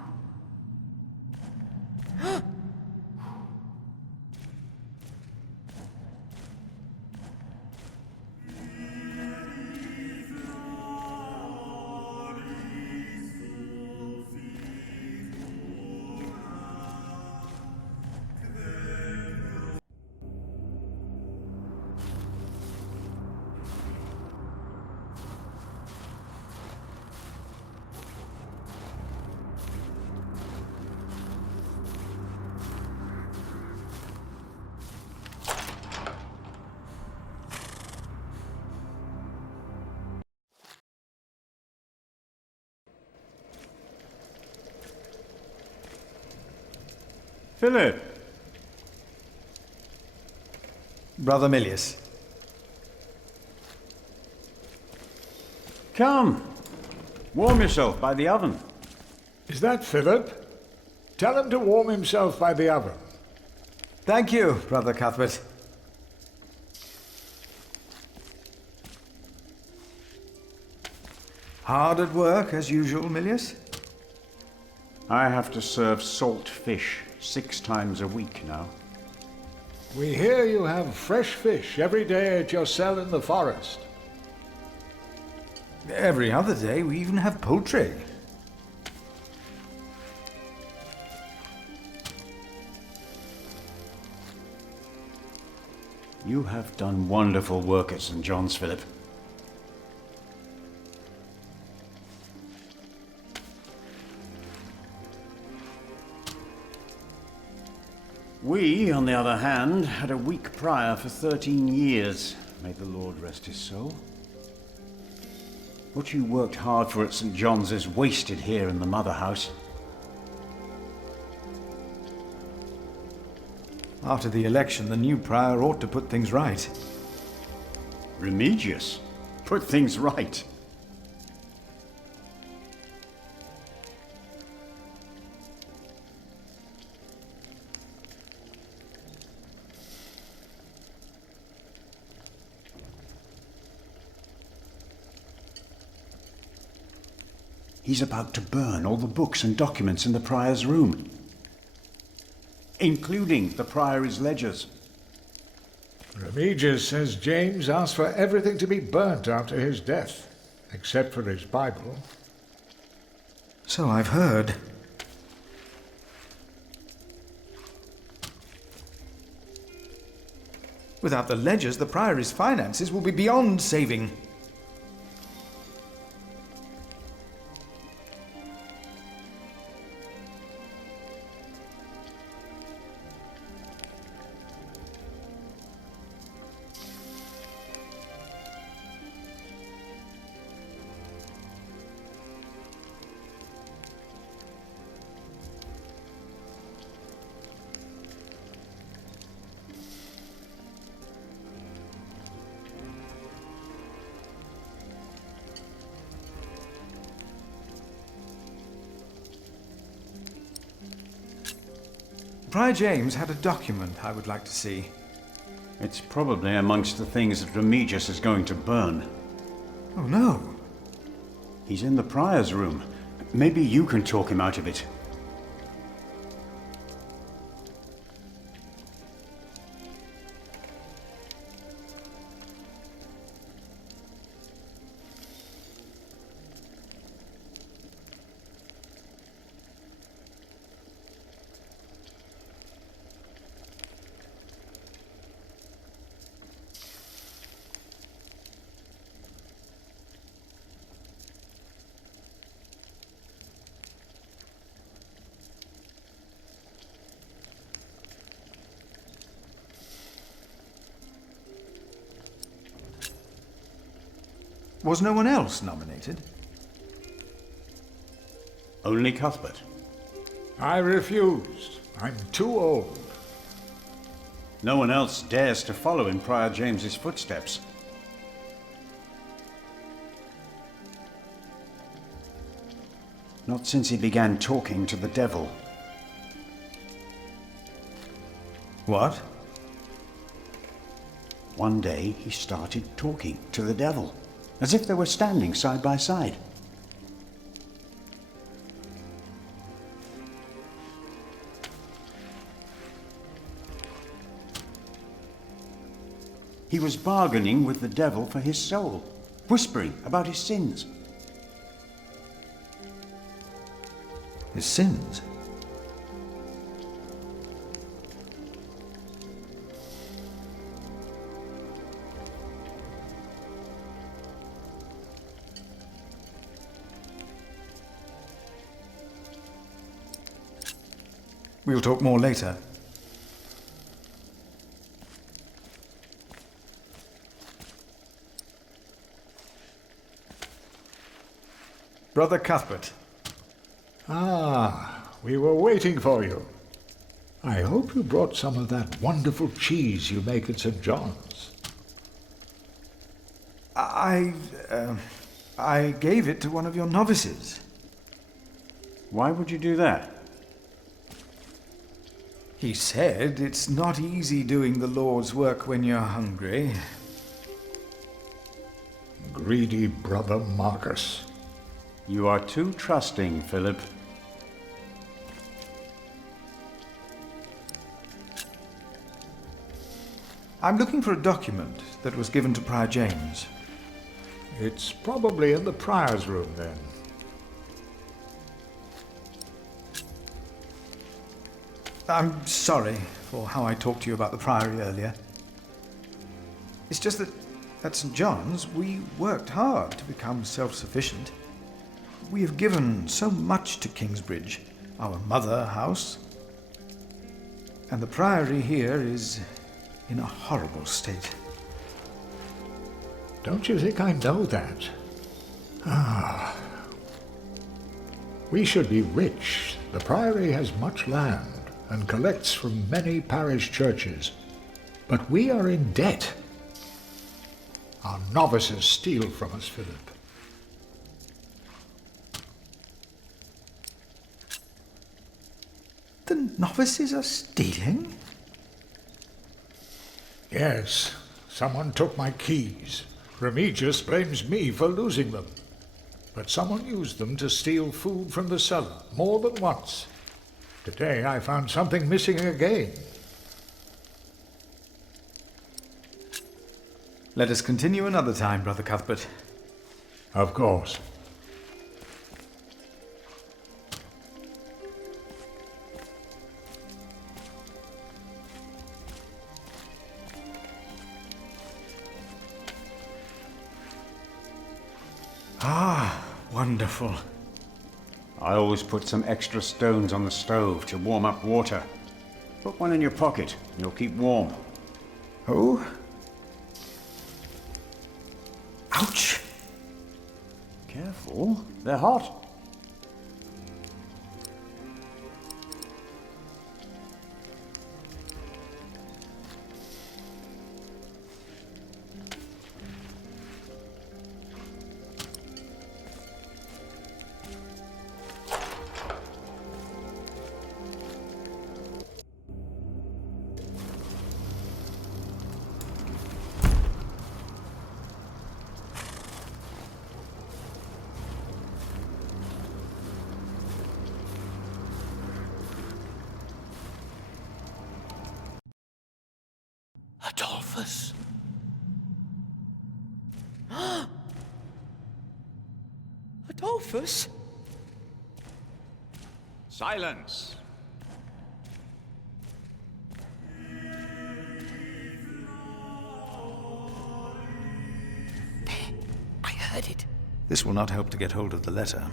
Philip! Brother Milius. Come! Warm yourself by the oven. Is that Philip? Tell him to warm himself by the oven. Thank you, Brother Cuthbert. Hard at work, as usual, Milius? I have to serve salt fish 6 times a week now. We hear you have fresh fish every day at your cell in the forest. Every other day, we even have poultry. You have done wonderful work at St. John's, Philip. We, on the other hand, had a weak prior for 13 years. May the Lord rest his soul. What you worked hard for at St. John's is wasted here in the mother house. After the election, the new prior ought to put things right. Remigius? Put things right? He's about to burn all the books and documents in the prior's room, including the priory's ledgers. Remigius says James asked for everything to be burnt after his death, except for his Bible. So I've heard. Without the ledgers, the priory's finances will be beyond saving. Prior James had a document I would like to see. It's probably amongst the things that Remigius is going to burn. Oh no! He's in the prior's room. Maybe you can talk him out of it. Was no one else nominated? Only Cuthbert. I refused. I'm too old. No one else dares to follow in Prior James's footsteps. Not since he began talking to the devil. What? One day he started talking to the devil, as if they were standing side by side. He was bargaining with the devil for his soul, whispering about his sins. His sins? We'll talk more later. Brother Cuthbert. Ah, we were waiting for you. I hope you brought some of that wonderful cheese you make at St. John's. I gave it to one of your novices. Why would you do that? He said it's not easy doing the Lord's work when you're hungry. Greedy brother Marcus. You are too trusting, Philip. I'm looking for a document that was given to Prior James. It's probably in the prior's room, then. I'm sorry for how I talked to you about the Priory earlier. It's just that at St. John's, we worked hard to become self-sufficient. We have given so much to Kingsbridge, our mother house. And the Priory here is in a horrible state. Don't you think I know that? Ah. We should be rich. The Priory has much land and collects from many parish churches. But we are in debt. Our novices steal from us, Philip. The novices are stealing? Yes, someone took my keys. Remigius blames me for losing them. But someone used them to steal food from the cellar, more than once. Today I found something missing again. Let us continue another time, Brother Cuthbert. Of course. Ah, wonderful. I always put some extra stones on the stove to warm up water. Put one in your pocket, and you'll keep warm. Oh? Ouch! Careful, they're hot. Adolphus? Adolphus? Silence! I heard it. This will not help to get hold of the letter.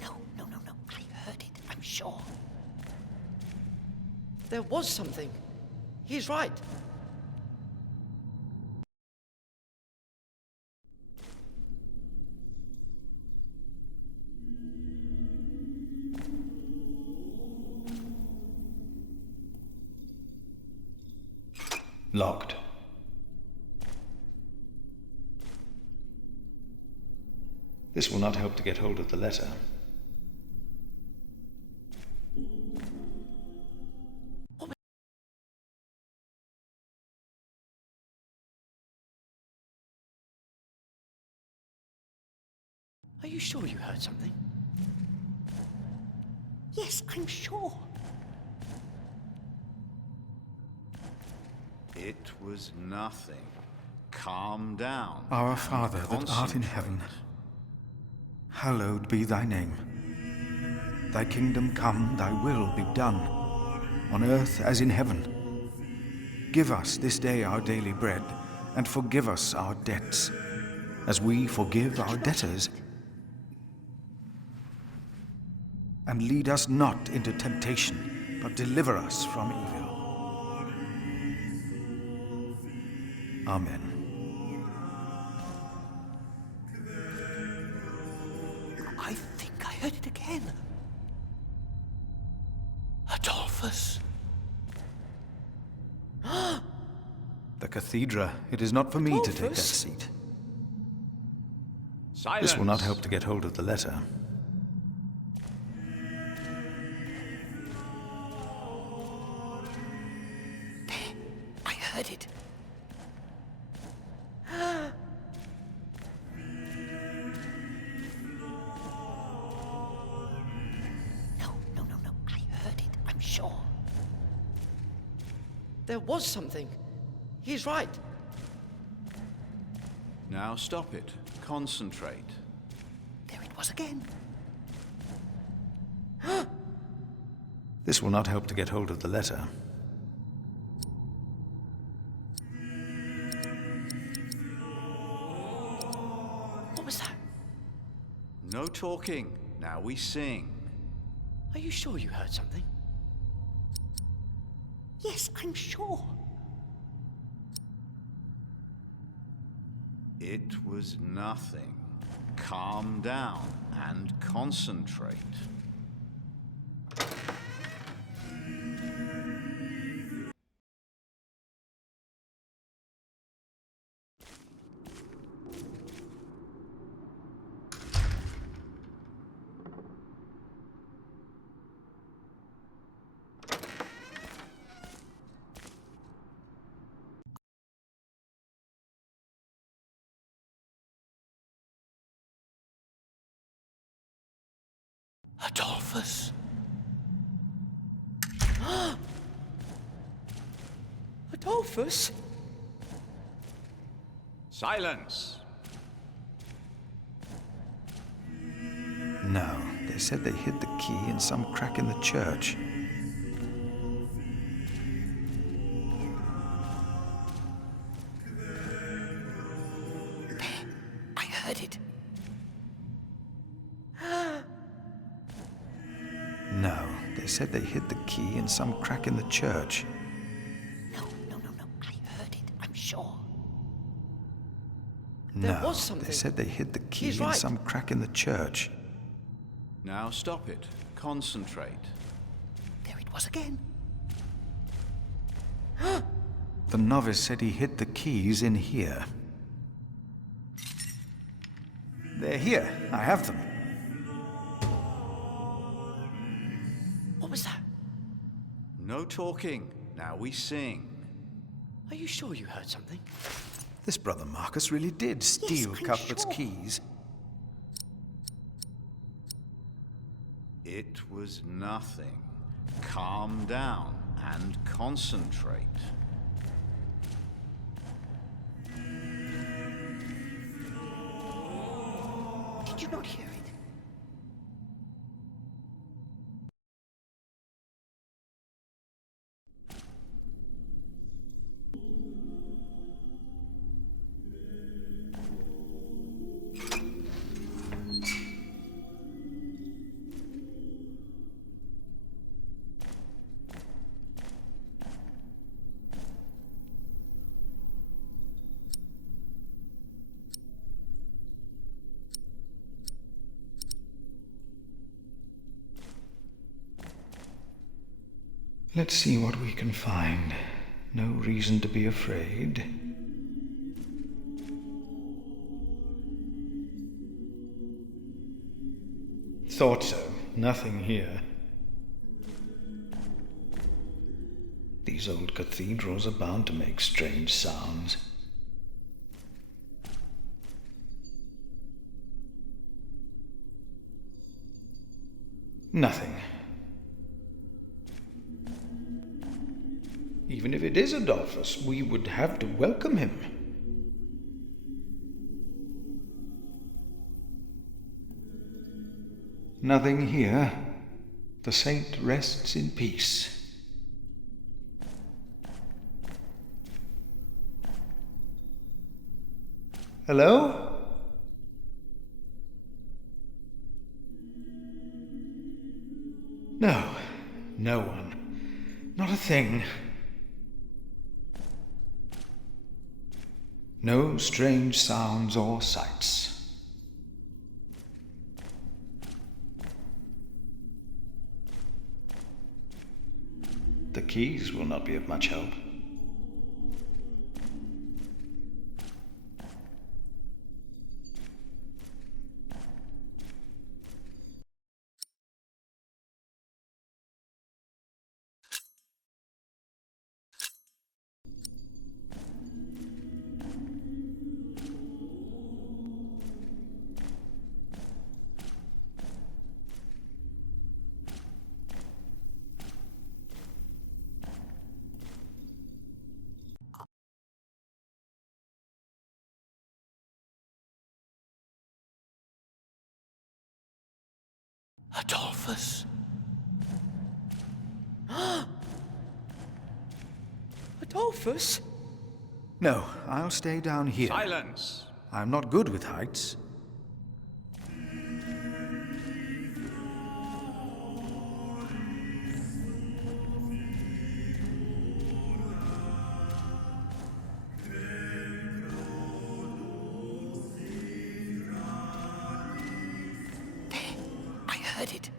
No. I heard it. I'm sure. There was something. He's right. Locked. This will not help to get hold of the letter. Are you sure you heard something? Yes, I'm sure. It was nothing. Calm down. Our Father that art in heaven, hallowed be thy name. Thy kingdom come, thy will be done, on earth as in heaven. Give us this day our daily bread, and forgive us our debts, as we forgive our debtors. And lead us not into temptation, but deliver us from evil. Amen. I think I heard it again. Adolphus. The cathedra. It is not for me to take that Adolphus? seat. Silence. This will not help to get hold of the letter. I heard it. No. I heard it. I'm sure. There was something. He's right. Now stop it. Concentrate. There it was again. This will not help to get hold of the letter. What was that? No talking. Now we sing. Are you sure you heard something? Yes, I'm sure. It was nothing. Calm down and concentrate. Adolphus. Adolphus? Silence! No, they said they hid the key in some crack in the church. I heard it. No, they said they hid the key in some crack in the church. No. I heard it. I'm sure. There No, was something. they said they hid the key He's in right. some crack in the church. Now stop it. Concentrate. There it was again. The novice said he hid the keys in here. They're here. I have them. What was that? No talking. Now we sing. Are you sure you heard something? This brother Marcus really did steal I'm Cuthbert's sure. keys. It was nothing. Calm down and concentrate. Did you not hear it? Let's see what we can find. No reason to be afraid. Thought so. Nothing here. These old cathedrals are bound to make strange sounds. Nothing. Even if it is Adolphus, we would have to welcome him. Nothing here. The saint rests in peace. Hello? No, no one. Not a thing. No strange sounds or sights. The keys will not be of much help. Adolphus? Adolphus? No, I'll stay down here. Silence! I'm not good with heights. I heard it.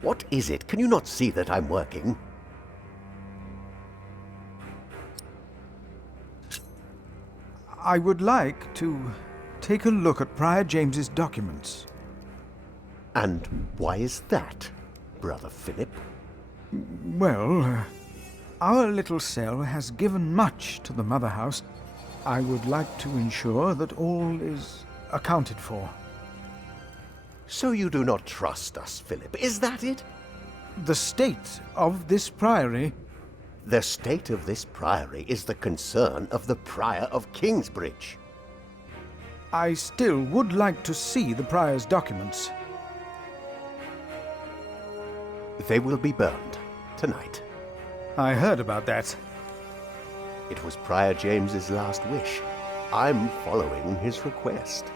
What is it? Can you not see that I'm working? I would like to take a look at Prior James's documents. And why is that, Brother Philip? Well, Our little cell has given much to the Mother House. I would like to ensure that all is accounted for. So you do not trust us, Philip, is that it? The state of this priory... The state of this priory is the concern of the Prior of Kingsbridge. I still would like to see the prior's documents. They will be burned tonight. I heard about that. It was Prior James's last wish. I'm following his request.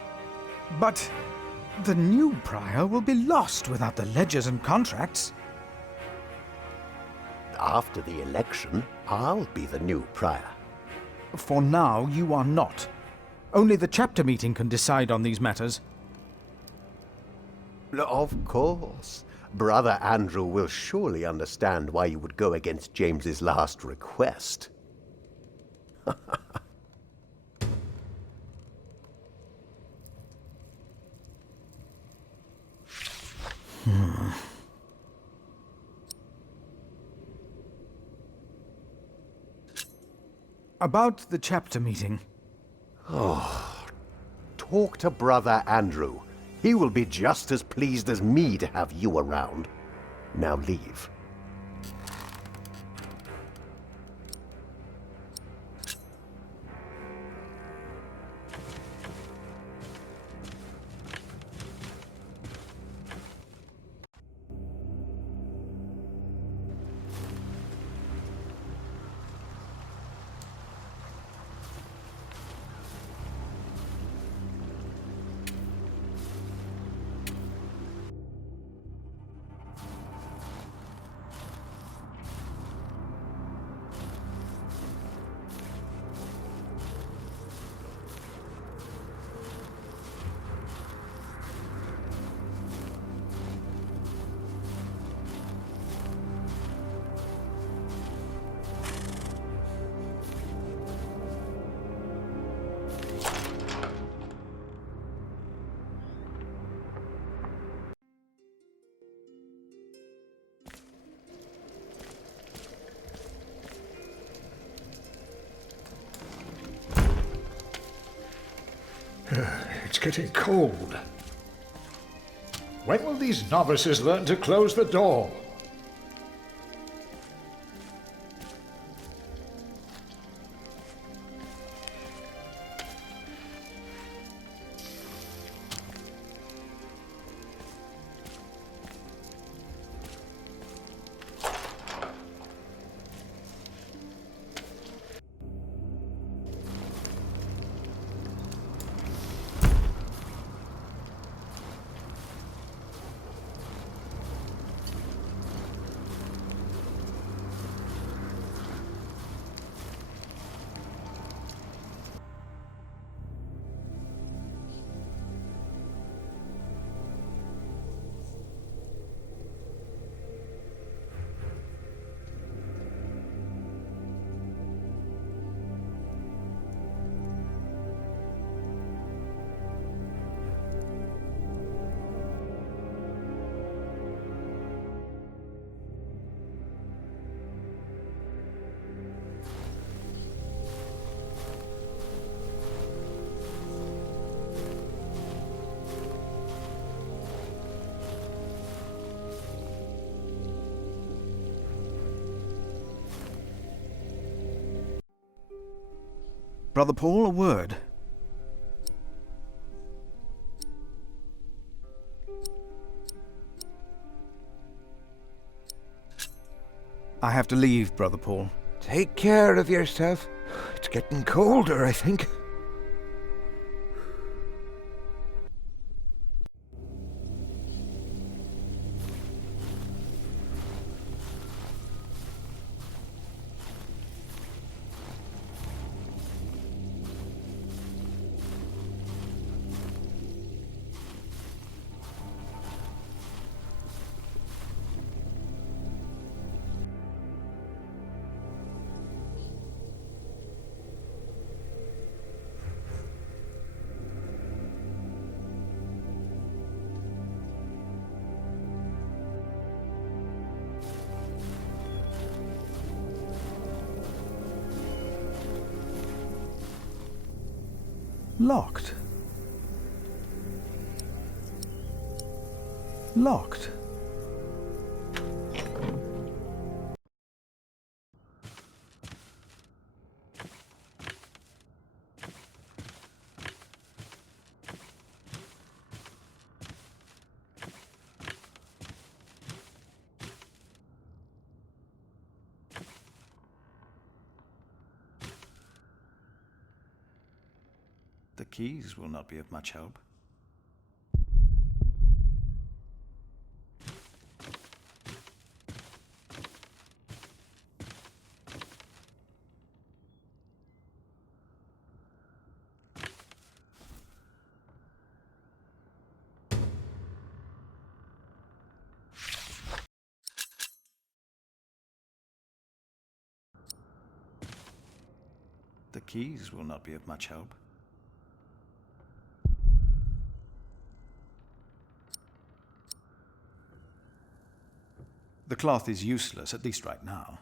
But the new prior will be lost without the ledgers and contracts. After the election, I'll be the new prior. For now, you are not. Only the chapter meeting can decide on these matters. Of course. Brother Andrew will surely understand why you would go against James's last request. About the chapter meeting. Oh, talk to Brother Andrew. He will be just as pleased as me to have you around. Now leave. It's getting cold. When will these novices learn to close the door? Brother Paul, a word. I have to leave, Brother Paul. Take care of yourself. It's getting colder, I think. Locked. Locked. The keys will not be of much help. The keys will not be of much help. The cloth is useless, at least right now.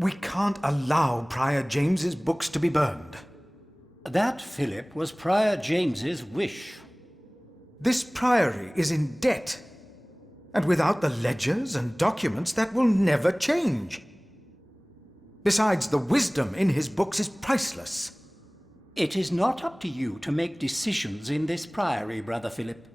We can't allow Prior James's books to be burned. That, Philip, was Prior James's wish. This priory is in debt. And without the ledgers and documents, that will never change. Besides, the wisdom in his books is priceless. It is not up to you to make decisions in this priory, Brother Philip.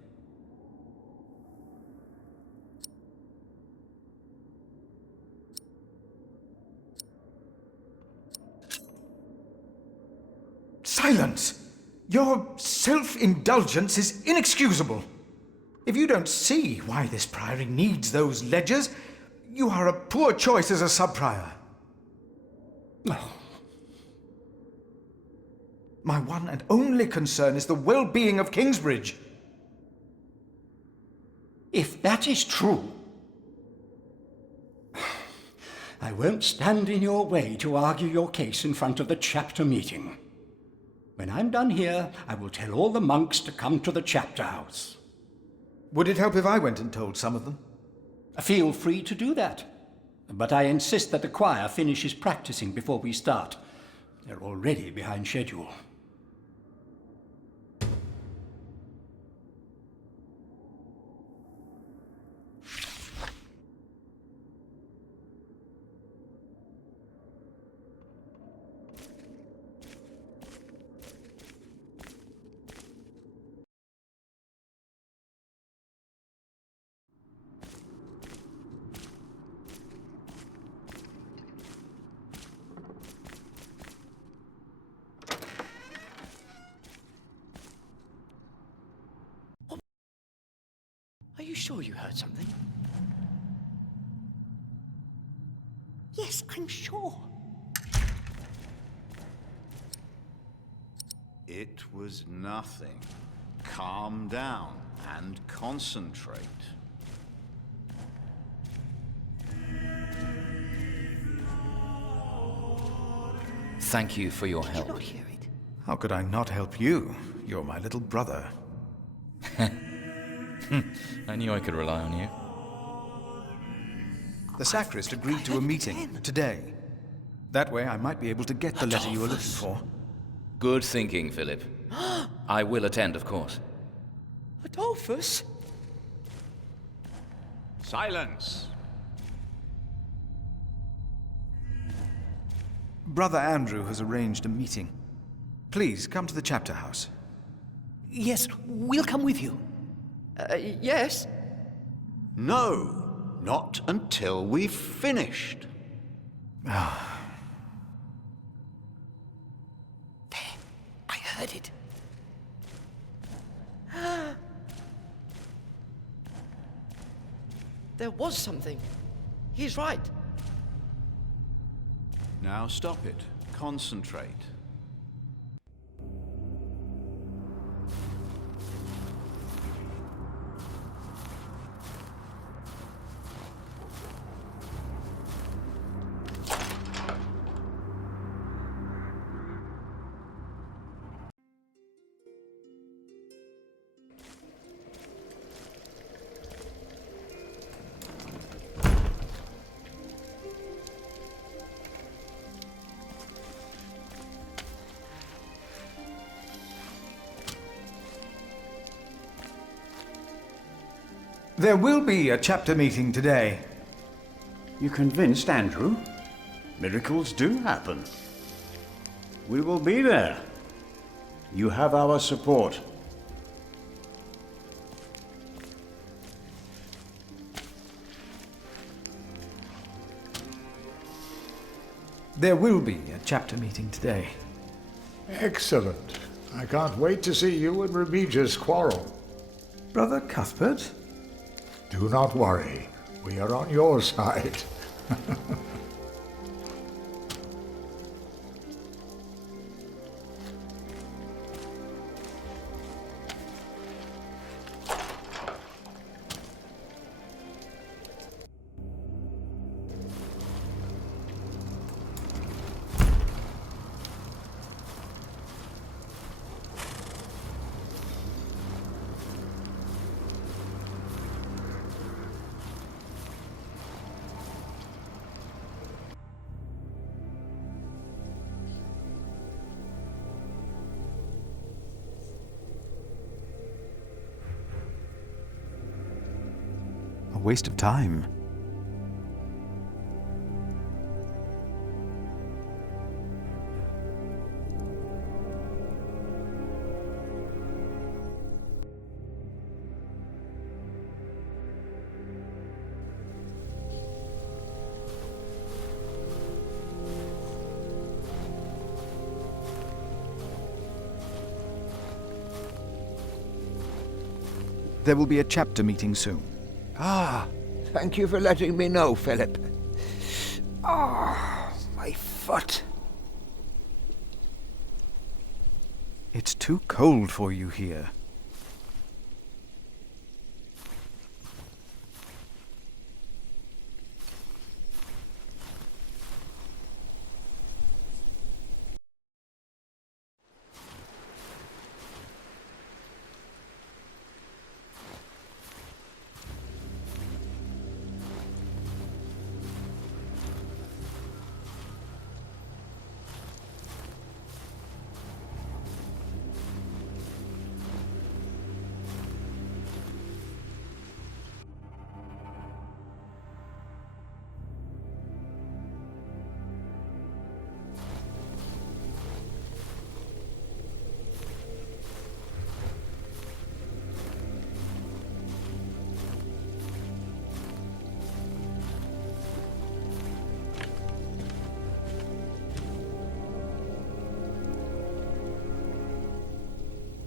Silence! Your self-indulgence is inexcusable. If you don't see why this priory needs those ledgers, you are a poor choice as a sub-prior. Oh. My one and only concern is the well-being of Kingsbridge. If that is true, I won't stand in your way to argue your case in front of the chapter meeting. When I'm done here, I will tell all the monks to come to the chapter house. Would it help if I went and told some of them? Feel free to do that. But I insist that the choir finishes practicing before we start. They're already behind schedule. Are you sure you heard something? Yes, I'm sure. It was nothing. Calm down and concentrate. Thank you for your Did you help. not hear it? How could I not help you? You're my little brother. I knew I could rely on you. The sacrist agreed to a meeting today. That way I might be able to get the letter you were looking for. Good thinking, Philip. I will attend, of course. Adolphus? Silence! Brother Andrew has arranged a meeting. Please, come to the chapter house. Yes, we'll come with you. Yes. No, not until we've finished. I heard it. There was something. He's right. Now stop it. Concentrate. There will be a chapter meeting today. You convinced, Andrew? Miracles do happen. We will be there. You have our support. There will be a chapter meeting today. Excellent. I can't wait to see you and Remigius quarrel. Brother Cuthbert? Do not worry. We are on your side. A waste of time. There will be a chapter meeting soon. Ah, thank you for letting me know, Philip. Ah, my foot. It's too cold for you here.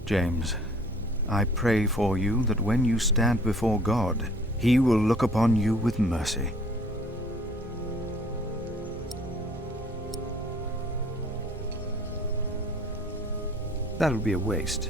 James, I pray for you that when you stand before God, He will look upon you with mercy. That'll be a waste.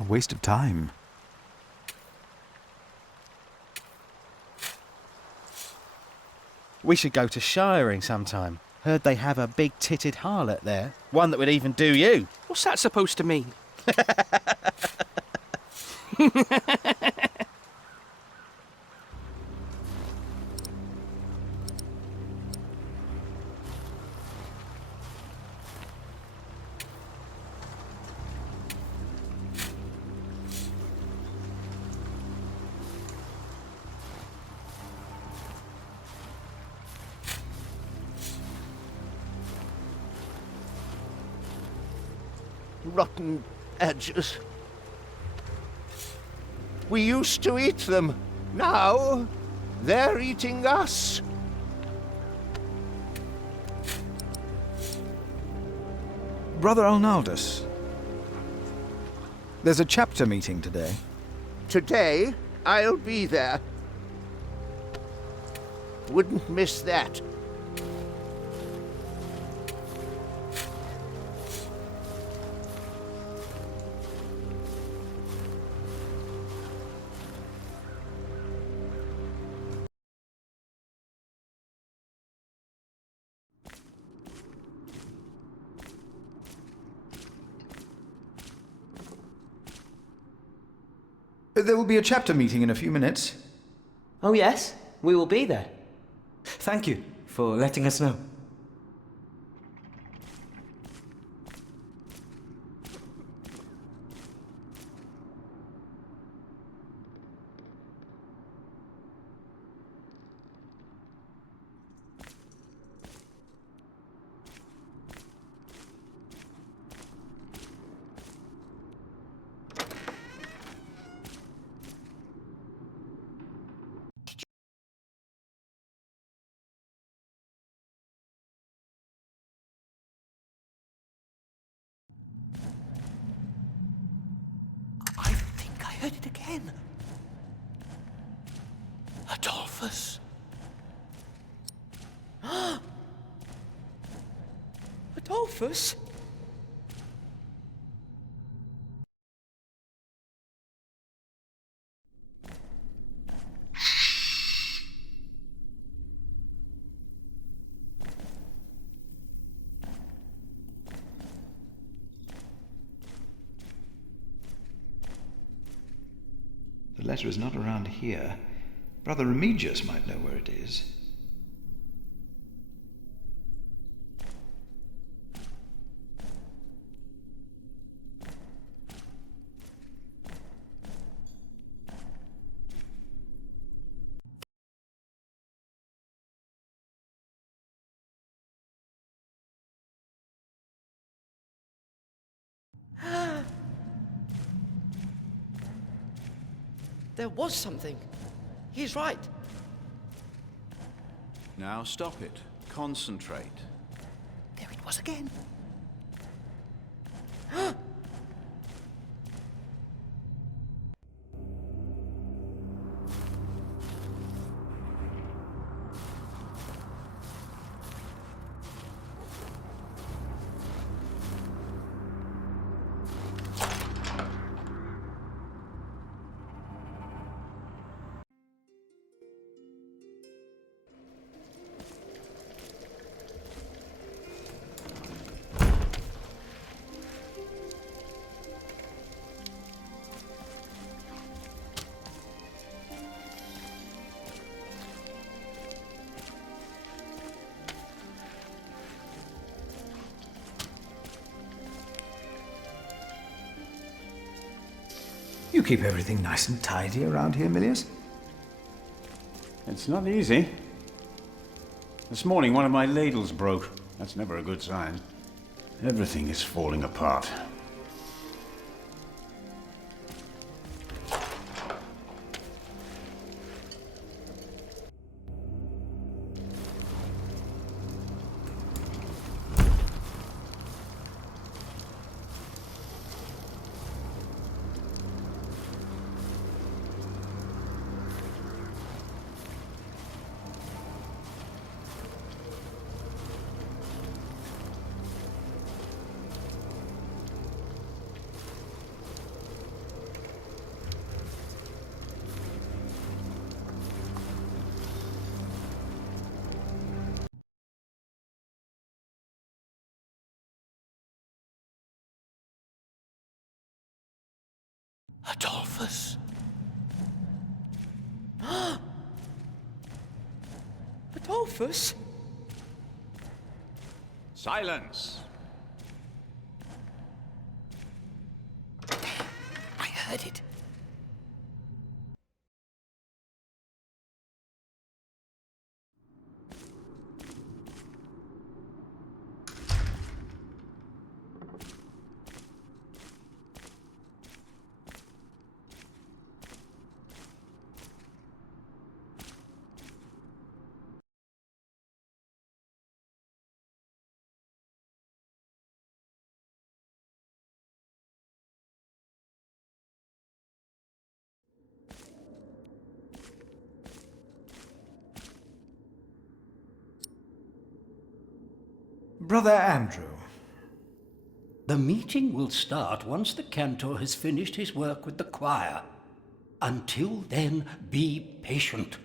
A waste of time. We should go to shiring sometime. Heard they have a big-titted harlot there. One that would even do you. What's that supposed to mean? Rotten edges. We used to eat them. Now, they're eating us. Brother Arnaldus, there's a chapter meeting today. Today, I'll be there. Wouldn't miss that. There will be a chapter meeting in a few minutes. Oh, yes, we will be there. Thank you for letting us know. I heard it again. Adolphus. Adolphus? The letter is not around here. Brother Remigius might know where it is. There was something. He's right. Now stop it. Concentrate. There it was again. You keep everything nice and tidy around here, Milius? It's not easy. This morning one of my ladles broke. That's never a good sign. Everything is falling apart. Adolphus? Adolphus? Silence! I heard it. Brother Andrew. The meeting will start once the cantor has finished his work with the choir. Until then, be patient.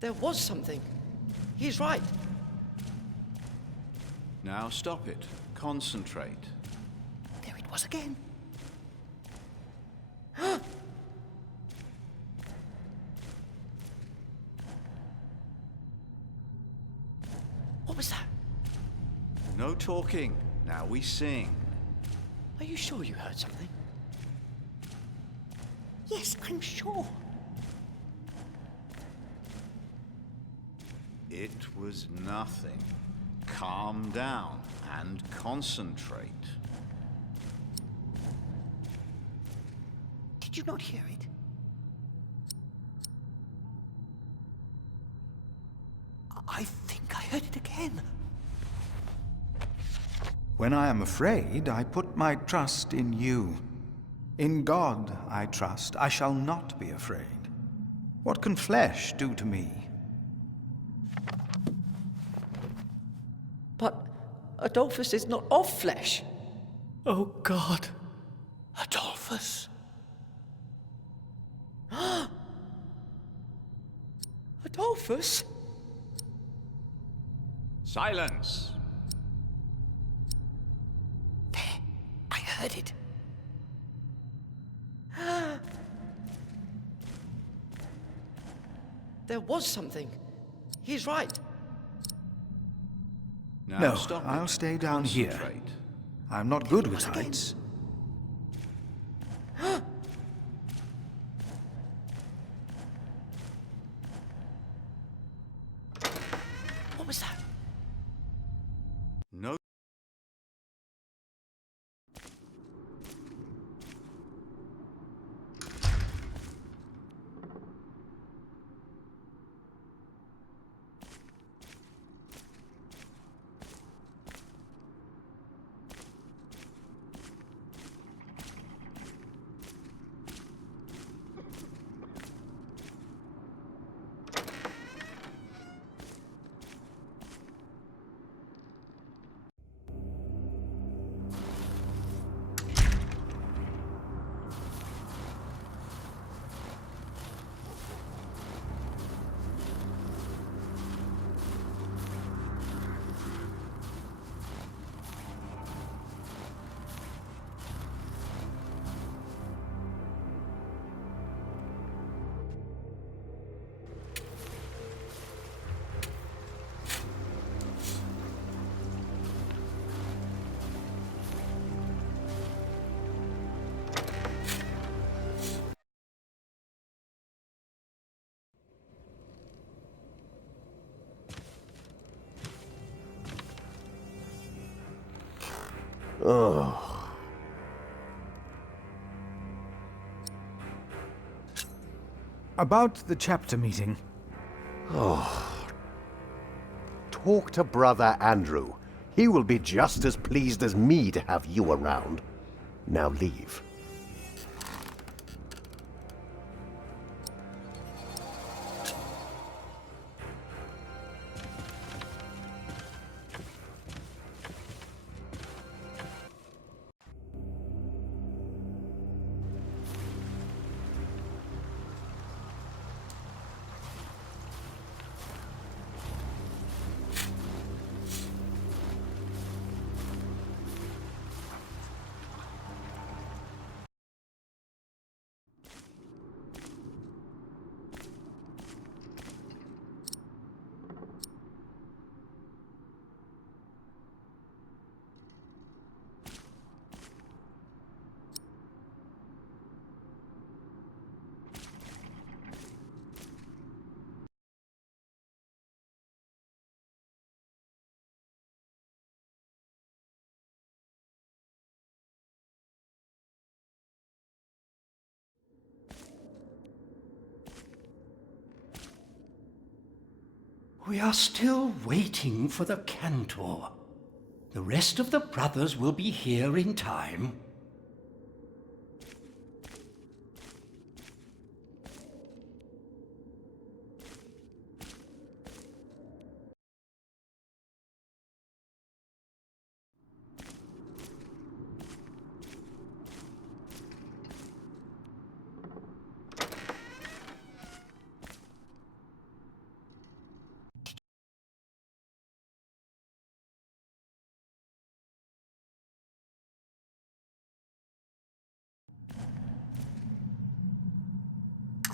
There was something. He's right. Now stop it. Concentrate. There it was again. What was that? No talking. Now we sing. Are you sure you heard something? Yes, I'm sure. It was nothing. Calm down and concentrate. Did you not hear it? I think I heard it again. When I am afraid, I put my trust in you. In God I trust. I shall not be afraid. What can flesh do to me? But Adolphus is not of flesh. Oh, God. Adolphus? Adolphus? Silence! I heard it. There was something. He's right. Now No, stop it. I'll stay down here. Concentrate. I'm not good with heights. What was that? No. Oh. About the chapter meeting. Oh. Talk to Brother Andrew. He will be just as pleased as me to have you around. Now leave. We are still waiting for the cantor. The rest of the brothers will be here in time.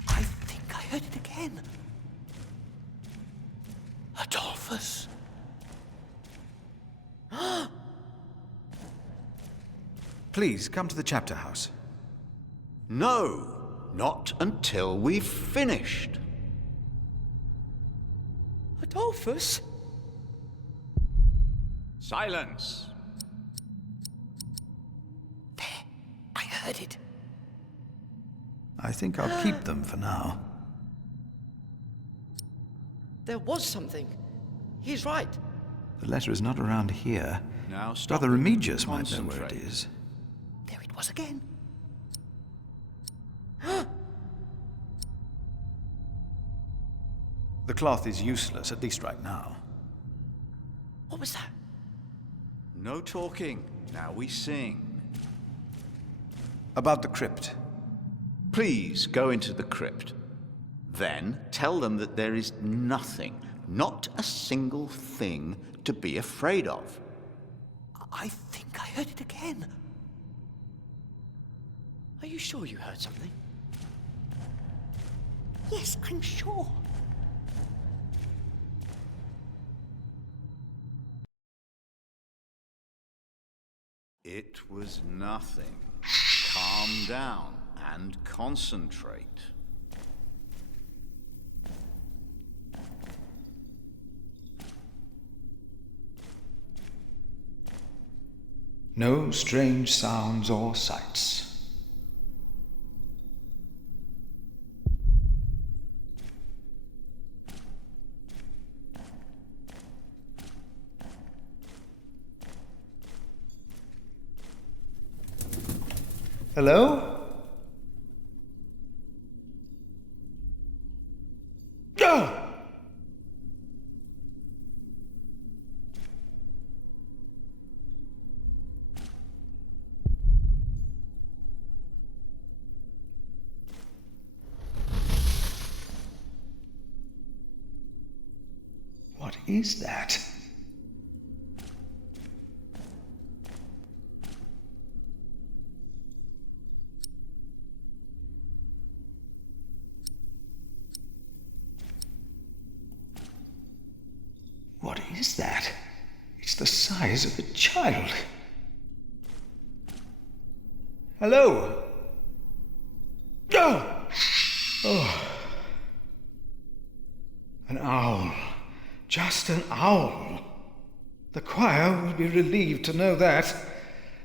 I heard it again. Adolphus. Please, come to the chapter house. No, not until we've finished. Adolphus? Silence. I heard it. I think I'll keep them for now. There was something. He's right. The letter is not around here. Now stop. Brother Remigius might know where it Concentrate. is. There it was again. The cloth is useless, at least right now. What was that? No talking. Now we sing. About the crypt. Please go into the crypt. Then tell them that there is nothing, not a single thing, to be afraid of. I think I heard it again. Are you sure you heard something? Yes, I'm sure. It was nothing. Calm down and concentrate. No strange sounds or sights. Hello? Ah! What is that? What is that? It's the size of a child. Hello? Ah! Oh. An owl. Just an owl. The choir will be relieved to know that.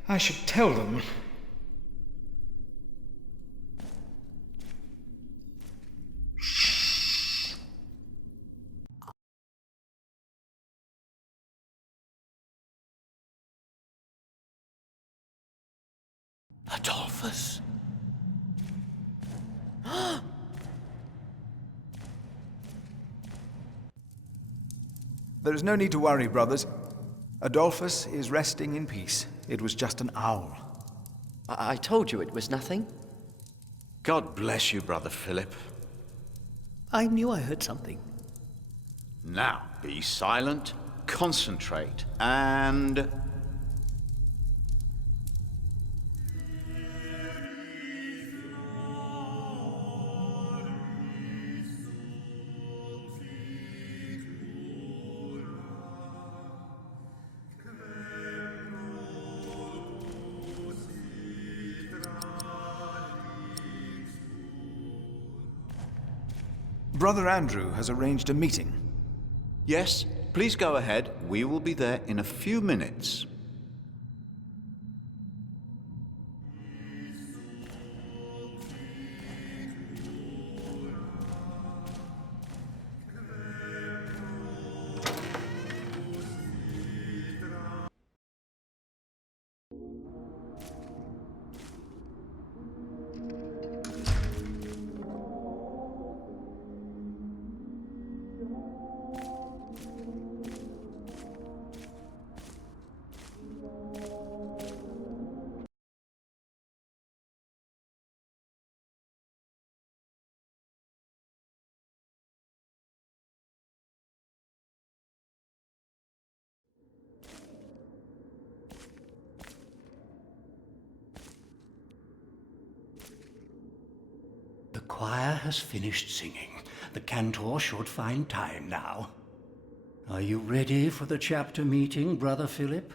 I should tell them. Adolphus? There is no need to worry, brothers. Adolphus is resting in peace. It was just an owl. I told you it was nothing. God bless you, Brother Philip. I knew I heard something. Now, be silent, concentrate, and... Brother Andrew has arranged a meeting. Yes, please go ahead. We will be there in a few minutes. The choir has finished singing. The cantor should find time now. Are you ready for the chapter meeting, Brother Philip?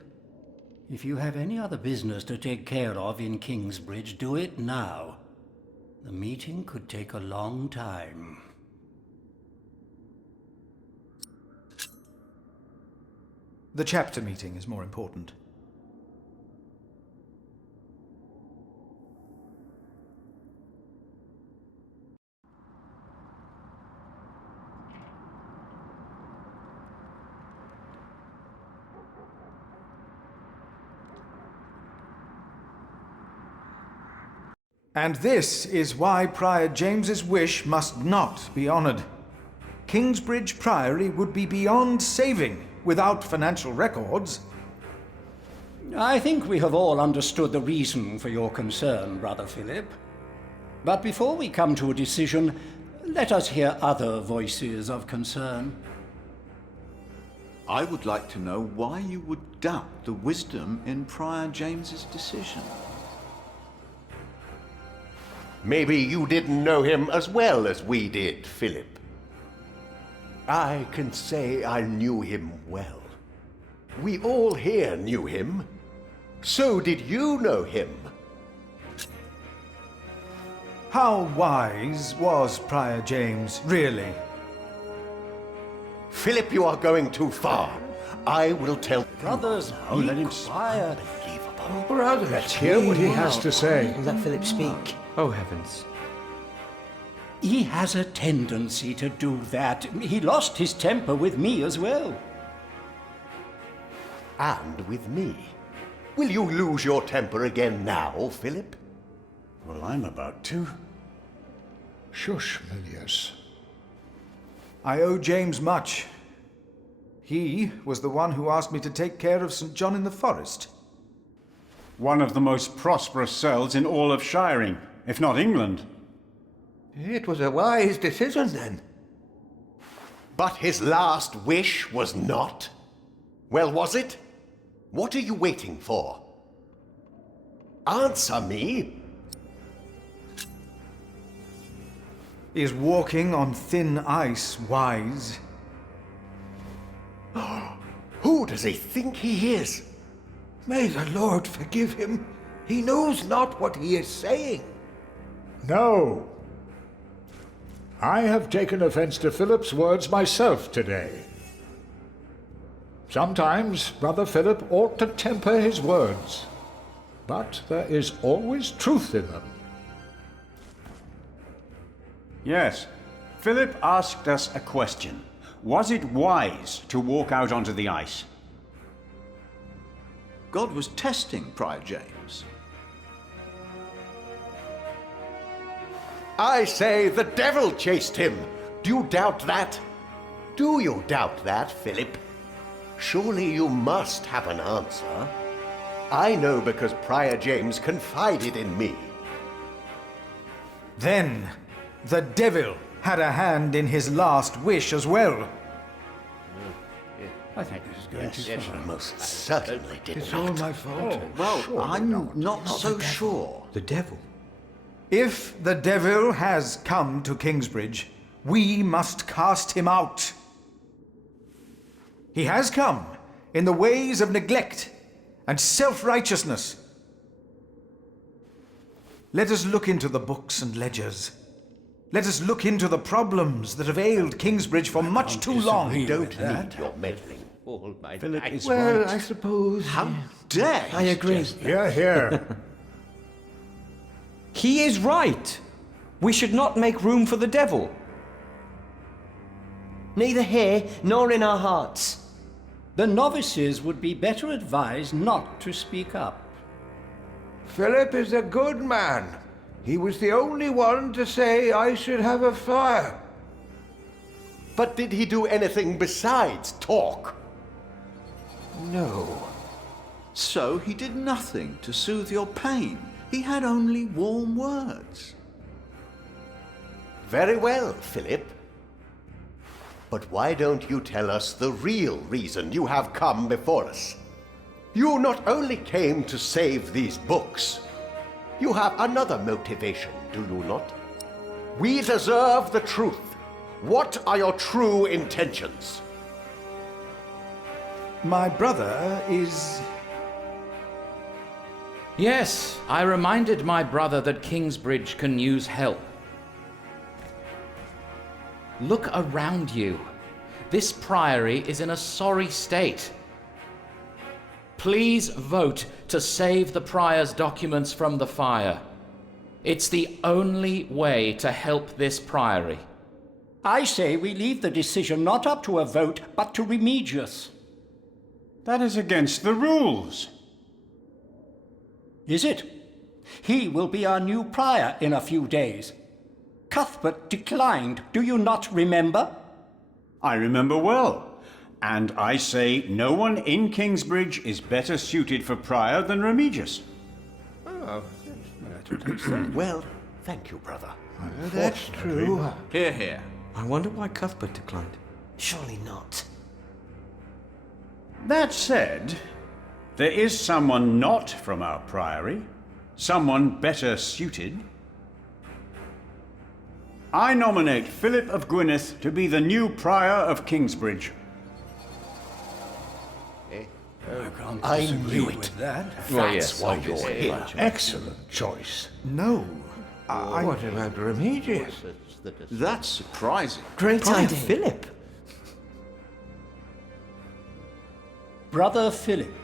If you have any other business to take care of in Kingsbridge, do it now. The meeting could take a long time. The chapter meeting is more important. And this is why Prior James's wish must not be honoured. Kingsbridge Priory would be beyond saving without financial records. I think we have all understood the reason for your concern, Brother Philip. But before we come to a decision, let us hear other voices of concern. I would like to know why you would doubt the wisdom in Prior James's decision. Maybe you didn't know him as well as we did, Philip. I can say I knew him well. We all here knew him. So did you know him? How wise was Prior James, really? Philip, you are going too far. I will tell... Brothers, Oh, let him quiet. Brother, let's hear what he has to say. Let Philip speak. Oh, heavens. He has a tendency to do that. He lost his temper with me as well. And with me. Will you lose your temper again now, Philip? Well, I'm about to. Shush, Milius. I owe James much. He was the one who asked me to take care of St. John in the Forest. One of the most prosperous cells in all of Shiring, if not England. It was a wise decision, then. But his last wish was not? Well, was it? What are you waiting for? Answer me! Is walking on thin ice wise? Who does he think he is? May the Lord forgive him. He knows not what he is saying. No. I have taken offense to Philip's words myself today. Sometimes Brother Philip ought to temper his words, but there is always truth in them. Yes. Philip asked us a question. Was it wise to walk out onto the ice? God was testing Prior James. I say the devil chased him. Do you doubt that? Do you doubt that, Philip? Surely you must have an answer. I know because Prior James confided in me. Then, the devil had a hand in his last wish as well. I think this is going too Yes, far. most certainly did It's not. all my fault. Well, I'm not so sure. The devil. If the devil has come to Kingsbridge, we must cast him out. He has come in the ways of neglect and self-righteousness. Let us look into the books and ledgers. Let us look into the problems that have ailed Kingsbridge for much too long. We don't need your meddling. Philip is Well, right. I suppose. How dare I agree. Hear, hear. He is right. We should not make room for the devil. Neither here nor in our hearts. The novices would be better advised not to speak up. Philip is a good man. He was the only one to say I should have a fire. But did he do anything besides talk? No. So he did nothing to soothe your pain. He had only warm words. Very well, Philip. But why don't you tell us the real reason you have come before us? You not only came to save these books, you have another motivation, do you not? We deserve the truth. What are your true intentions? My brother is... Yes, I reminded my brother that Kingsbridge can use help. Look around you. This priory is in a sorry state. Please vote to save the prior's documents from the fire. It's the only way to help this priory. I say we leave the decision not up to a vote, but to Remigius. That is against the rules. Is it? He will be our new prior in a few days. Cuthbert declined, do you not remember? I remember well. And I say no one in Kingsbridge is better suited for prior than Remigius. Oh, Well, thank you, brother. that's true. Hear, hear. I wonder why Cuthbert declined. Surely not. That said, there is someone not from our priory, someone better suited. I nominate Philip of Gwynedd to be the new prior of Kingsbridge. can't I disagree knew it. with that. That's why you're here. Excellent choice. No. What about Remigius? That's surprising. Great Prior idea. Philip. Brother Philip,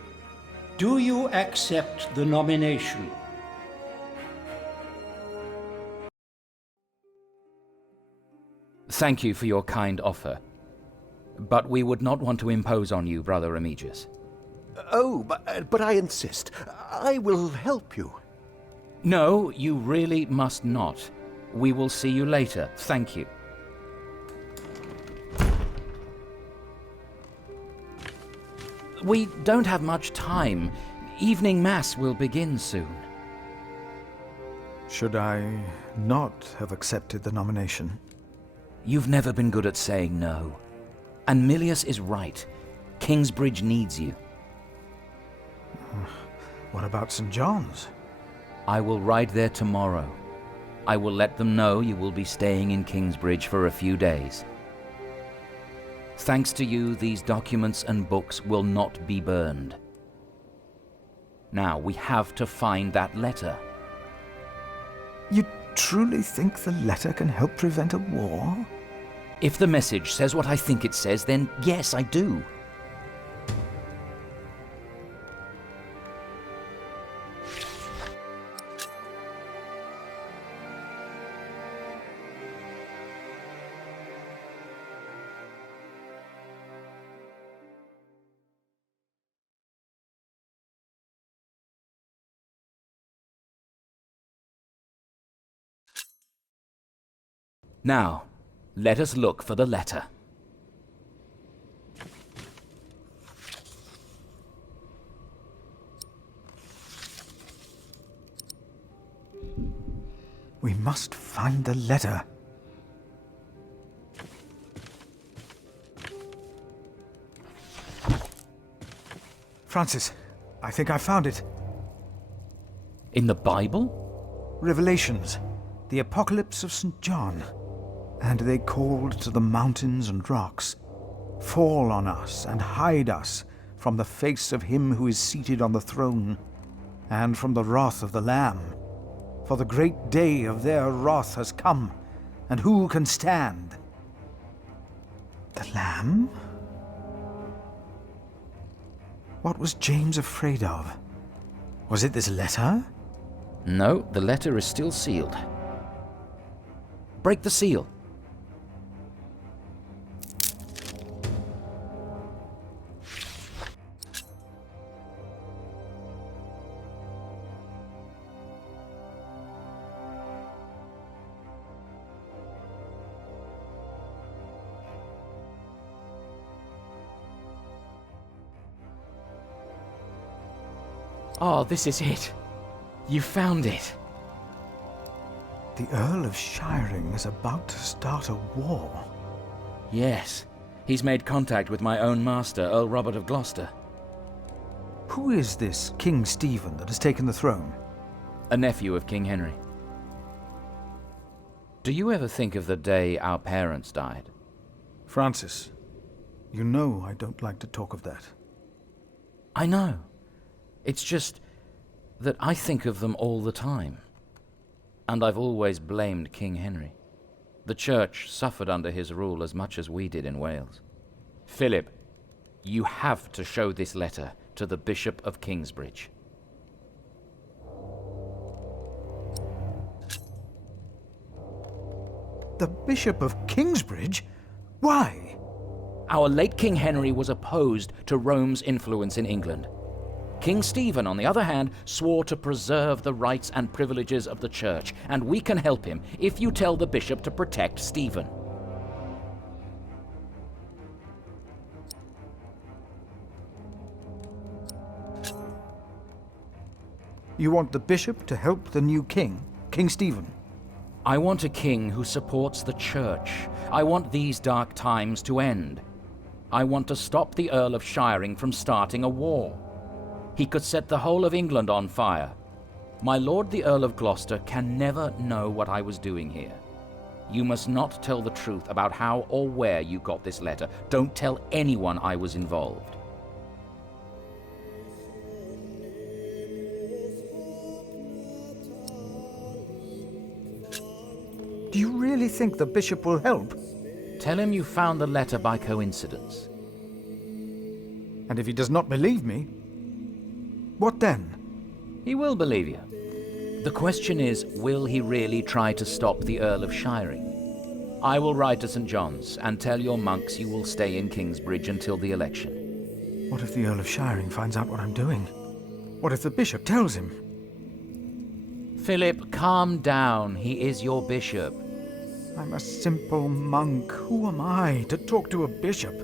do you accept the nomination? Thank you for your kind offer. But we would not want to impose on you, Brother Remigius. Oh, but I insist. I will help you. No, you really must not. We will see you later. Thank you. We don't have much time. Evening Mass will begin soon. Should I not have accepted the nomination? You've never been good at saying no. And Milius is right. Kingsbridge needs you. What about St. John's? I will ride there tomorrow. I will let them know you will be staying in Kingsbridge for a few days. Thanks to you, these documents and books will not be burned. Now, we have to find that letter. You truly think the letter can help prevent a war? If the message says what I think it says, then yes, I do. Now, let us look for the letter. We must find the letter. Francis, I think I found it. In the Bible? Revelations, the Apocalypse of St. John. And they called to the mountains and rocks, "Fall on us and hide us from the face of him who is seated on the throne, and from the wrath of the Lamb. For the great day of their wrath has come, and who can stand?" The Lamb? What was James afraid of? Was it this letter? No, the letter is still sealed. Break the seal. Oh, this is it. You found it. The Earl of Shiring is about to start a war. Yes. He's made contact with my own master, Earl Robert of Gloucester. Who is this King Stephen that has taken the throne? A nephew of King Henry. Do you ever think of the day our parents died? Francis, you know I don't like to talk of that. I know. It's just that I think of them all the time. And I've always blamed King Henry. The Church suffered under his rule as much as we did in Wales. Philip, you have to show this letter to the Bishop of Kingsbridge. The Bishop of Kingsbridge? Why? Our late King Henry was opposed to Rome's influence in England. King Stephen, on the other hand, swore to preserve the rights and privileges of the Church, and we can help him if you tell the bishop to protect Stephen. You want the bishop to help the new king, King Stephen? I want a king who supports the Church. I want these dark times to end. I want to stop the Earl of Shiring from starting a war. He could set the whole of England on fire. My lord the Earl of Gloucester can never know what I was doing here. You must not tell the truth about how or where you got this letter. Don't tell anyone I was involved. Do you really think the bishop will help? Tell him you found the letter by coincidence. And if he does not believe me, what then? He will believe you. The question is, will he really try to stop the Earl of Shiring? I will ride to St. John's and tell your monks you will stay in Kingsbridge until the election. What if the Earl of Shiring finds out what I'm doing? What if the bishop tells him? Philip, calm down. He is your bishop. I'm a simple monk. Who am I to talk to a bishop?